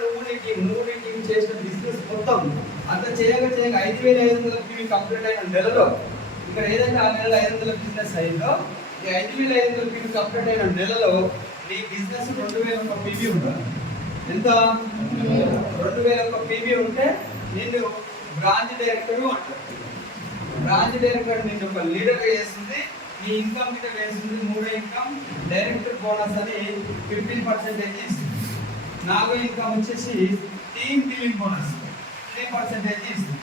నువ్వు చేసిన బిజినెస్ మొత్తం అంత చేయగా 5,500 PV కంప్లీట్ అయిన నెలలో ఇక్కడ ఏదైతే ఆ నెలలో 500 బిజినెస్ అయిందో ఈ 5,500 మీకు కంప్లీట్ అయిన నెలలో నీ బిజినెస్ 2,000 పీబీ ఉండాలి. ఎంత? 2,000 పీబీ ఉంటే నిన్ను బ్రాంచ్ డైరెక్టర్ అంటారు. బ్రాంచ్ డైరెక్టర్ నిన్ను ఒక లీడర్ చేస్తుంది. నీ ఇన్కమ్ మీద వేస్తుంది 3 ఇన్కమ్ డైరెక్టర్ బోనస్ అని 15% ఇస్తుంది. 4 ఇన్కమ్ వచ్చేసి టీమ్ బిల్లింగ్ బోనస్ 3% ఇస్తుంది.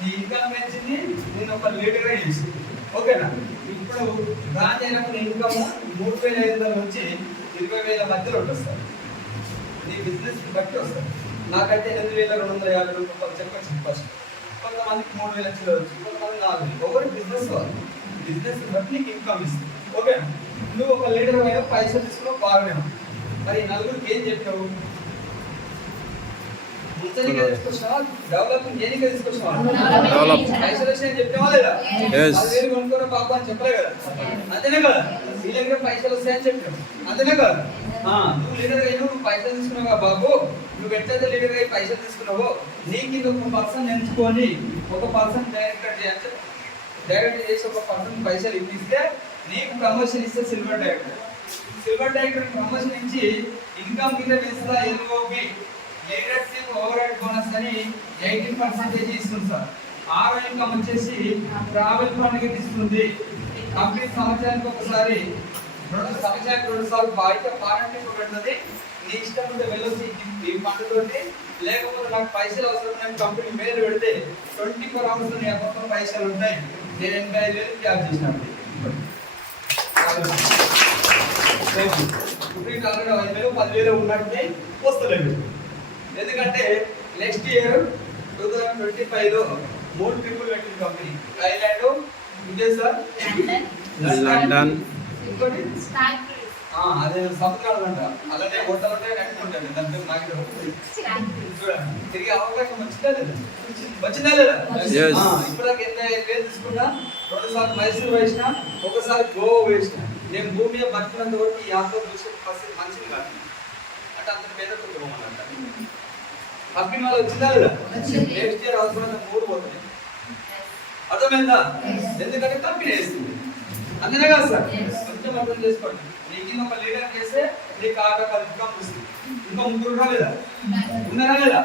నీ ఇన్కమ్ పెంచింది నేను ఒక లీడర్గా చేసింది. ఓకేనా? ఇప్పుడు బ్రాంచ్ అయినప్పుడు ఇన్కమ్ 3,500 నుంచి 20,000 మధ్యలో వస్తుంది. నీ బిజినెస్ బట్టి వస్తుంది. నాకైతే 8,250 రూపాయలు చెప్పచ్చు ఫస్ట్. కొంతమందికి 3,000 చిల్లవచ్చు, కొంతమంది 4,000. ఒకరి బిజినెస్ బిజినెస్ బట్టి నీకు ఇన్కమ్ ఇస్తుంది. ఓకేనా? నువ్వు ఒక లీడర్ అయినా పైసలు తీసుకున్నావు బాగానే. మరి నలుగురికి ఏం చెప్పావు? డెవలప్మెంట్ దేనికి తీసుకొచ్చినావా? పైసలు వచ్చాయని చెప్పావా లేదా? 10,000 కొనుక్కున్న బాబు అని చెప్పలే కదా? అంతేనే కదా? నీ దగ్గర పైసలు వస్తాయని చెప్పావు. అంతేనే కదా? నువ్వు లీడర్ అయ్యి నువ్వు పైసలు తీసుకున్నావు బాబు. నువ్వు ఎట్లయితే లీడర్ అయ్యి పైసలు తీసుకున్నావో నీకు ఒక పర్సన్ ఎంచుకొని ఒక పర్సన్ డైరెక్ట్ చేసి ఒక పర్సన్ పైసలు ఇప్పిస్తే నీకు ప్రమోషన్ ఇస్తే silver director. Silver director promotion ఇచ్చి ఇన్కమ్ కింద వేస్తా LOB leadership over head bonus అని 18% ఇస్తుంది సార్. 6 ఇన్కమ్ వచ్చేసి ట్రావెల్ ఫండ్ కి ఇస్తుంది. కంపెనీ సంవత్సరానికి ఒకసారి 2 సార్లు బయట పార్టీ పెడుతుంది. నీ ఇష్టం ఉంటే వెళ్ళొచ్చి ఈ ఫండ్ తోటి, లేకపోతే నాకు పైసలు అవసరం నేను కంపెనీ పేరు పెడితే 24 అవర్స్ నీ అకౌంట్లో పైసలు ఉంటాయి. నేను 85,000 జాబ్ చేసినాను. ఇప్పుడు 5,000 10,000 ఉన్నట్టే వస్తలేదు. ఎందుకంటే నెక్స్ట్ ఇయర్ 2025లో 3 ట్రిపుల్ పెట్టింది కంపెనీ. థాయిలాండ్, సార్ లండన్, అదే సముద్రాలు అంట. అలాంటి హోటల్ కట్టుకుంటాను. దాంట్లో నాకు తిరిగే అవకాశం వచ్చిందా లేదా? ఇప్పుడు దాకా 85,000 తీసుకున్నా. 2 సార్లు మైసూరు వేసిన, ఒకసారి గోవా వేసిన. నేను భూమి మీద బతికినంత వరకు ఈ యాత్ర చూసే పరిస్థితి మంచిది కాదు అంటే అంత పేద కుటుంబం కంపెనీ వాళ్ళు వచ్చిందా లేదా? నెక్స్ట్ ఇయర్ అవసరం 3 పోతుంది. అర్థమైందా? ఎందుకంటే కంపెనీ వేస్తుంది. అంతేనే కదా సార్? కొంచెం అర్థం చేసుకోండి. నీకు ఒక లీడర్ చేస్తే నీకు ఇన్కమ్ వస్తుంది. ఇంకో 3 రాలేదా? ఉన్నారా లేదా?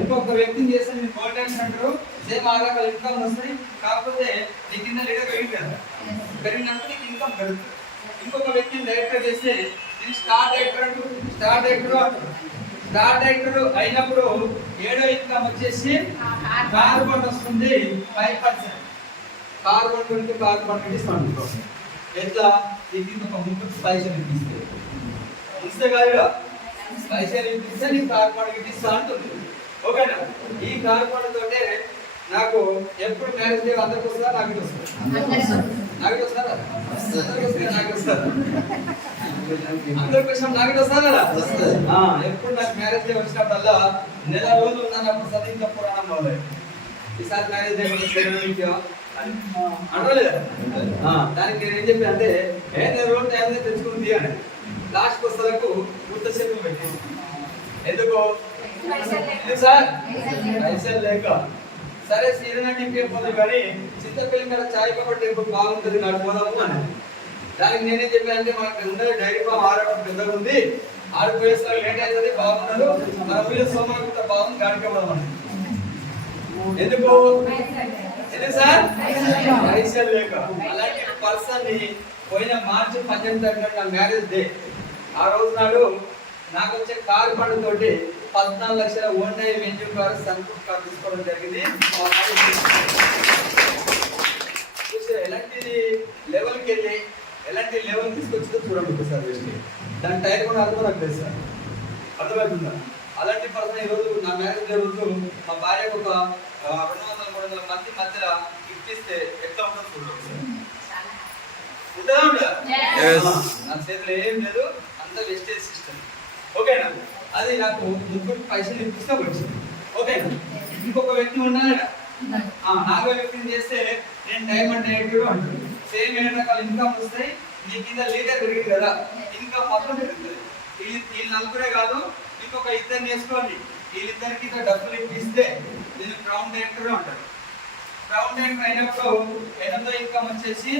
ఇంకొక వ్యక్తిని చేస్తే నేను గోల్డెన్ అంటారు. సేమ్ 6 ఇన్కమ్ వస్తుంది. కాకపోతే నీ కింద లీడర్ పెరిగింది కదా, పెరిగినట్టు నీకు ఇన్కమ్ పెరుగుతుంది. ఇంకొక వ్యక్తిని డైరెక్టర్ చేస్తే నేను స్టార్ డైరెక్టర్ అంటారు. స్టార్ డైరెక్టర్ అయినప్పుడు 7వ ఇన్కమ్ వచ్చేసి కార్బన్ వస్తుంది 5%. కార్బన్ ఇస్తాను. ఎట్లా? ఇది ఒక 3 పైసలు ఇస్తే కాదుగా, పైసలు ఇప్పిస్తే నీకు కార్బన్ ఇస్తా అంటుంది. ఓకేనా? ఈ కార్బన్ తోటే నాకు ఎప్పుడు మ్యారేజ్ డే అందరికి వస్తుందా? నాకు వస్తుందా? నాకు వస్తారా? నాకు వస్తారా? అందరికి వచ్చిన నాకు వస్తారా? ఎప్పుడు నాకు మ్యారేజ్ డే వచ్చినప్పుడల్లా నెల రోజులు ఉన్నప్పుడు సతీంద్ర పురాణం మొదలై ఈసారి మ్యారేజ్ డే అంటలేదా? దానికి నేను ఏం చెప్పి అంటే నెల రోజులు టైం తెచ్చుకుంది అని లాస్ట్ పుస్తలకు గుర్తసేపు పెట్టేసి. ఎందుకు సార్? పైసలు లేక. సరే సీరన టెంపుల్ పోదాం కానీ చింతపల్లి మీద చాయిబాబా టెంపుల్ బాగుంటుంది నడిపోదాము అని. దానికి నేనేం చెప్పానంటే మనకు ఉన్నది డైరీ ఫామ్ 6 పెద్దగా ఉంది, 6 పోయేసరికి లేట్ అవుతుంది, బాగున్నారు. మన ఊళ్ళో సోమవారం బాగుంది, గాడికి పోదాం. ఎందుకు సార్? పైసలు లేక. అలాంటి పర్సన్ ని పోయిన మార్చి 18 తారీఖున నా మ్యారేజ్ డే, ఆ రోజు నాడు నాకు వచ్చే కారు పండు తోటి 14 లక్షల ఓన్లై వెంజూ కారు సంతూర్ కారు తీసుకోవడం జరిగింది. ఎలాంటి లెవెల్కి వెళ్ళి ఎలాంటి లెవెల్ తీసుకొచ్చిందో చూడండి ఒకసారి. దాని టైర్ కూడా అర్థం నాకు లేదు సార్. అర్థమవుతుందా? అలాంటి పర్సన్ ఈరోజు నా మ్యారేజ్ డే రోజు మా భార్యకు ఒక 200-300 మంది మధ్యలో ఇప్పిస్తే ఎట్లా ఉంటుందో చూడండి. ఉంటుందా ఉండదా? నా చేతిలో ఏం లేదు, అంత వెస్టేజ్ సిస్టమ్. ఓకేనా? అది నాకు 3 పైసలు ఇప్పిస్తే వచ్చింది. ఓకేనా? ఇంకొక వ్యక్తి ఉండాలి. 4వ వ్యక్తిని చేస్తే నేను డైమండ్ డైరెక్టర్ అంటాడు. సేమ్ 7 రకాల ఇన్కమ్ వస్తాయి. నీ కింద లీడర్ పెరిగింది కదా, ఇన్కమ్ మొత్తం పెరుగుతుంది. వీళ్ళు 4 కాదు, ఇంకొక 2 చేసుకోండి. వీళ్ళిద్దరికి డబ్బులు ఇప్పిస్తే నేను క్రౌన్ డైరెక్టర్ అంటారు. రౌండ్ ఎంటర్ అయినప్పుడు ఎనిమిదో ఇన్కమ్ వచ్చేసి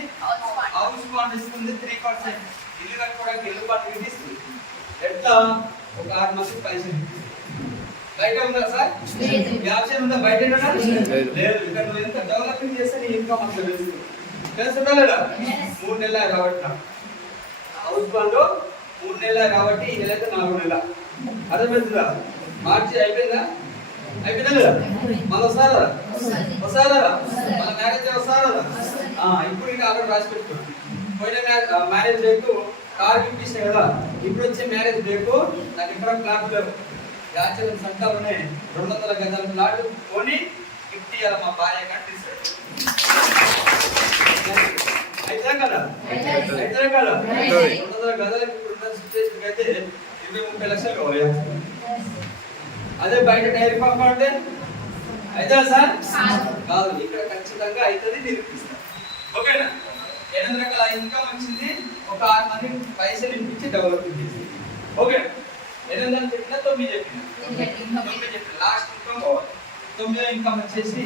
హౌస్ బాండ్ ఇస్తుంది 3%. ఇల్లు కట్టుకోవడానికి ఇల్లు బాండ్ ఇస్తుంది. ఎట్లా ఒక 6 మందికి పైసలు బయట ఉందా సార్? ఆప్షన్ ఉందా బయట? లేదు. ఇక్కడ నువ్వు ఎంత డెవలపింగ్ చేస్తే నీ ఇన్కమ్ అంత తెలుస్తుందా లేదా? 3 నెలలు కాబట్టి హౌస్ బాండ్ 3 నెలలు కాబట్టి ఈ నెల అయితే 4 నెలలు. అర్థమవుతుందా? మార్చి అయిపోయిందా? అయిపోయిందా లేదా? మళ్ళీ వస్తారా మళ్ళీ మ్యారేజ్ వస్తారా? ఇప్పుడు ఇంకా అక్కడ రాసి పెట్టుకోండి. పోయిన మ్యారేజ్ డేకు కార్ ఇప్పిస్తాయి కదా, ఇప్పుడు వచ్చే మ్యారేజ్ డేకు నాకు ఇక్కడ ప్లాట్ లేవు. యాక్చువల్ సంఖ్యలోనే 200 గజాల ప్లాట్ కొని గిఫ్ట్ ఇవ్వాలి మా భార్య కట్టిస్తాడు. అయితే కదా 200 గజాలకి ఇప్పుడున్న సిచ్యువేషన్ అయితే 20-30 లక్షలు కావాలి. అదే బయట డైరీ ఫామ్ అంటే అయితే సార్ కాదు, ఇక్కడ ఖచ్చితంగా అవుతుంది, నిరూపిస్తారు. ఓకేనా? 8 రకాల ఇన్కమ్ వచ్చింది, ఒక 6 మంది పైసలు ఇప్పించి డెవలప్మెంట్ చేసి. ఓకే, 8 చెప్పిన 9 చెప్పిన లాస్ట్ ఇన్కమ్ 9 ఇన్కమ్ వచ్చేసి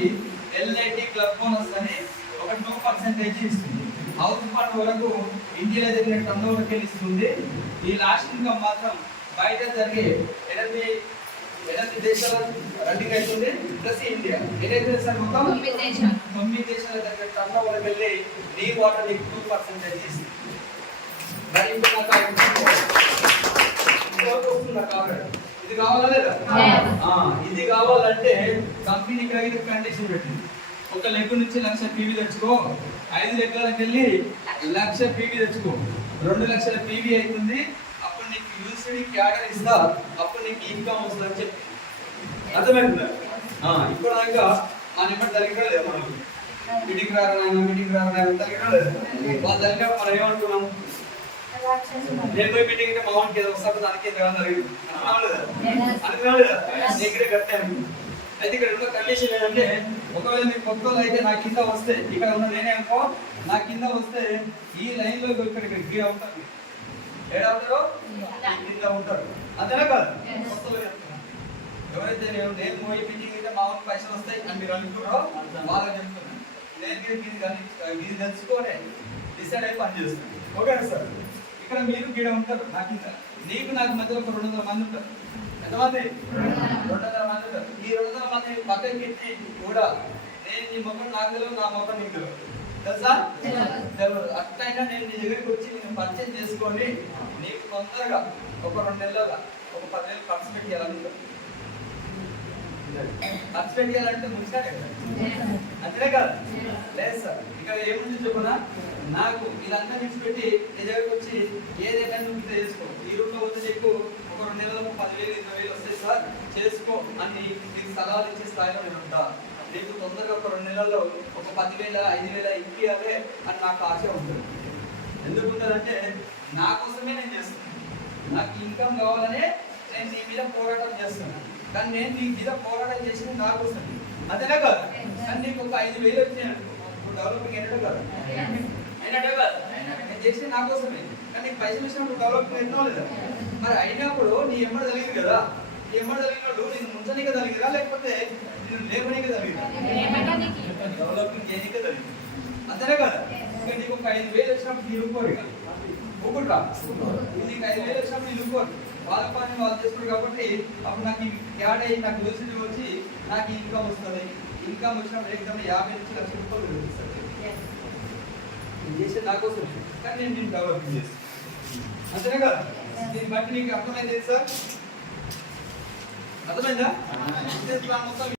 ఎల్ఐటి క్లబ్ బోనస్ అని ఒక 2% ఇస్తుంది. హౌస్ ఫండ్ వరకు ఇండియాలో జరిగిన టర్న్ ఓవర్కి ఇస్తుంది. ఈ లాస్ట్ ఇన్కమ్ మాత్రం బయట జరిగే 8 దేశాల రన్నింగ్ అవుతుంది, ప్లస్ ఇండియా. ఏదైతే సార్ మొత్తం 9 దేశాల దగ్గర టర్న్ ఓవర్కి వెళ్ళి నీ వాటర్ నీకు 2% ఇస్తుంది. మరి ఇప్పుడు ఇది కావాలా లేదా? ఇది కావాలంటే కంపెనీకి అయితే కండిషన్ పెట్టింది. ఒక లెగ్ నుంచి 1,00,000 పీవీ తెచ్చుకో, 5 లెగ్లకు వెళ్ళి 1,00,000 పీవీ తెచ్చుకో, 2 లక్షల పీవీ అవుతుంది. అప్పుడు నీకు యూనివర్సిటీ క్యాడర్ ఇస్తా, అప్పుడు నీకు ఇన్కమ్ వస్తుంది అని చెప్పి. అర్థమవుతుందా? ఇప్పుడు దాకా మన ఎప్పుడు తగ్గినా లేదు, మనం మీటింగ్ రాగానే తగ్గినా లేదు. వాళ్ళు తగ్గిన మనం ఏమంటున్నాం? నేను పోయి మీటింగ్ అంటే మా వానికి ఏదో వస్తాడు, దానికి ఏదో అనుకున్నాను లేదా? దగ్గరే కట్టాను. అయితే ఇక్కడ ఉన్న కండిషన్ ఏంటంటే, ఒకవేళ మీరు కొత్తలో అయితే నా కింద వస్తే, ఇక్కడ ఉన్న నేనే అనుకో, నా కింద వస్తే ఈ లైన్ లో ఇక్కడ గీ అవుతారు, ఏడవుతారు కింద ఉంటారు. అంతేనా కాదు? ఎవరైతే నేను పోయి మీటింగ్ అయితే మా ఊరికి పైసలు వస్తాయి అని మీరు అనుకున్నారో వాళ్ళని చెప్తున్నాను. నేను ఇది తెలుసుకొని డిసైడ్ అయి పని చేస్తాను. ఓకేనా సార్? ఇక్కడ మీరు గీడ ఉంటారు నా కింద, నీకు నాకు మధ్యలో ఒక 200 మంది ఉంటారు. ఎంతమంది? 200 మంది ఉంటారు. ఈ 200 మంది పక్కకి ఎత్తి కూడా నేను నీ మొక్కలు నాకు తెలియదు, నా మొక్కలు నీకు తెలియదు, తెలుసా? తెలియదు. అట్లయినా నేను నీ దగ్గరికి వచ్చి నేను పర్చేజ్ చేసుకొని నీకు తొందరగా ఒక 2 నెలలుగా ఒక 10,000 ఖర్చు పెట్టాలని. ఖర్చు పెట్టాలంటే ముంచాడే అంతేనే కదా? లేదు సార్, ఇక్కడ ఏముంది చెప్పునా, నాకు ఇదంతా విడిచిపెట్టి నీ దగ్గరికి వచ్చి ఏదైనా నువ్వు చేసుకో, ఈ రూట్లో వచ్చి నీకు ఒక 2 నెలలకు 10,000 20,000 వస్తాయి సార్, చేసుకో అని నీకు సలహాలు ఇచ్చే స్థాయిలో నేను ఉంటా. నీకు తొందరగా ఒక 2 నెలల్లో ఒక 10,000 5,000 ఇప్పియాలి అని నాకు ఆశ ఉంటుంది. ఎందుకు ఉంటుందంటే నా కోసమే నేను చేస్తున్నాను, నాకు ఇన్కమ్ కావాలనే నేను నీ మీద పోరాటం చేస్తున్నాను. కానీ నేను నీ మీద పోరాటం చేసింది నా కోసం, అంతేనా కదా? కానీ నీకు ఒక 5,000 వచ్చాయనుకో, నువ్వు డెవలపింగ్ అయినట్టు కదా? అయినట్టు కదా? నేను చేసింది నా కోసమే, కానీ నీకు పైసలు ఇచ్చినప్పుడు డెవలపింగ్ అయినా లేదా? మరి అయినప్పుడు నీ ఎమ్మడి కలిగింది కదా, నీ ఎమ్మడి కలిగినప్పుడు నేను ముంచనీకే కలిగిరా లేకపోతే నేను లేపనీకే కలిగిరా? డెవలపింగ్ చేయనీకే కలిగింది, అంతేనా కదా? ఇంకా నీకు ఒక 5,000 వచ్చినప్పుడు నీ ఇరుక్కోరు, ఇక ఊపుడురా నీకు 5,000 వచ్చినప్పుడు నీ ఇరుక్కోరు, వాళ్ళ పని వాళ్ళు చేస్తారు. కాబట్టి అప్పుడు నాకు యాడ్ అయ్యి నాకు యూనివర్సిటీ వచ్చి నాకు ఇన్కమ్ వస్తుంది. ఇన్కమ్ వచ్చినప్పుడు ఎగ్జామ్ 50 నుంచి 1,00,000 రూపాయలు పెరుగుతుంది. నేను చేసేది నా కోసం, కానీ నేను డెవలపింగ్ చేస్తాను, అంతేనా కదా? దీన్ని బట్టి నీకు అర్థమైంది సార్? అర్థమైందా? మొత్తం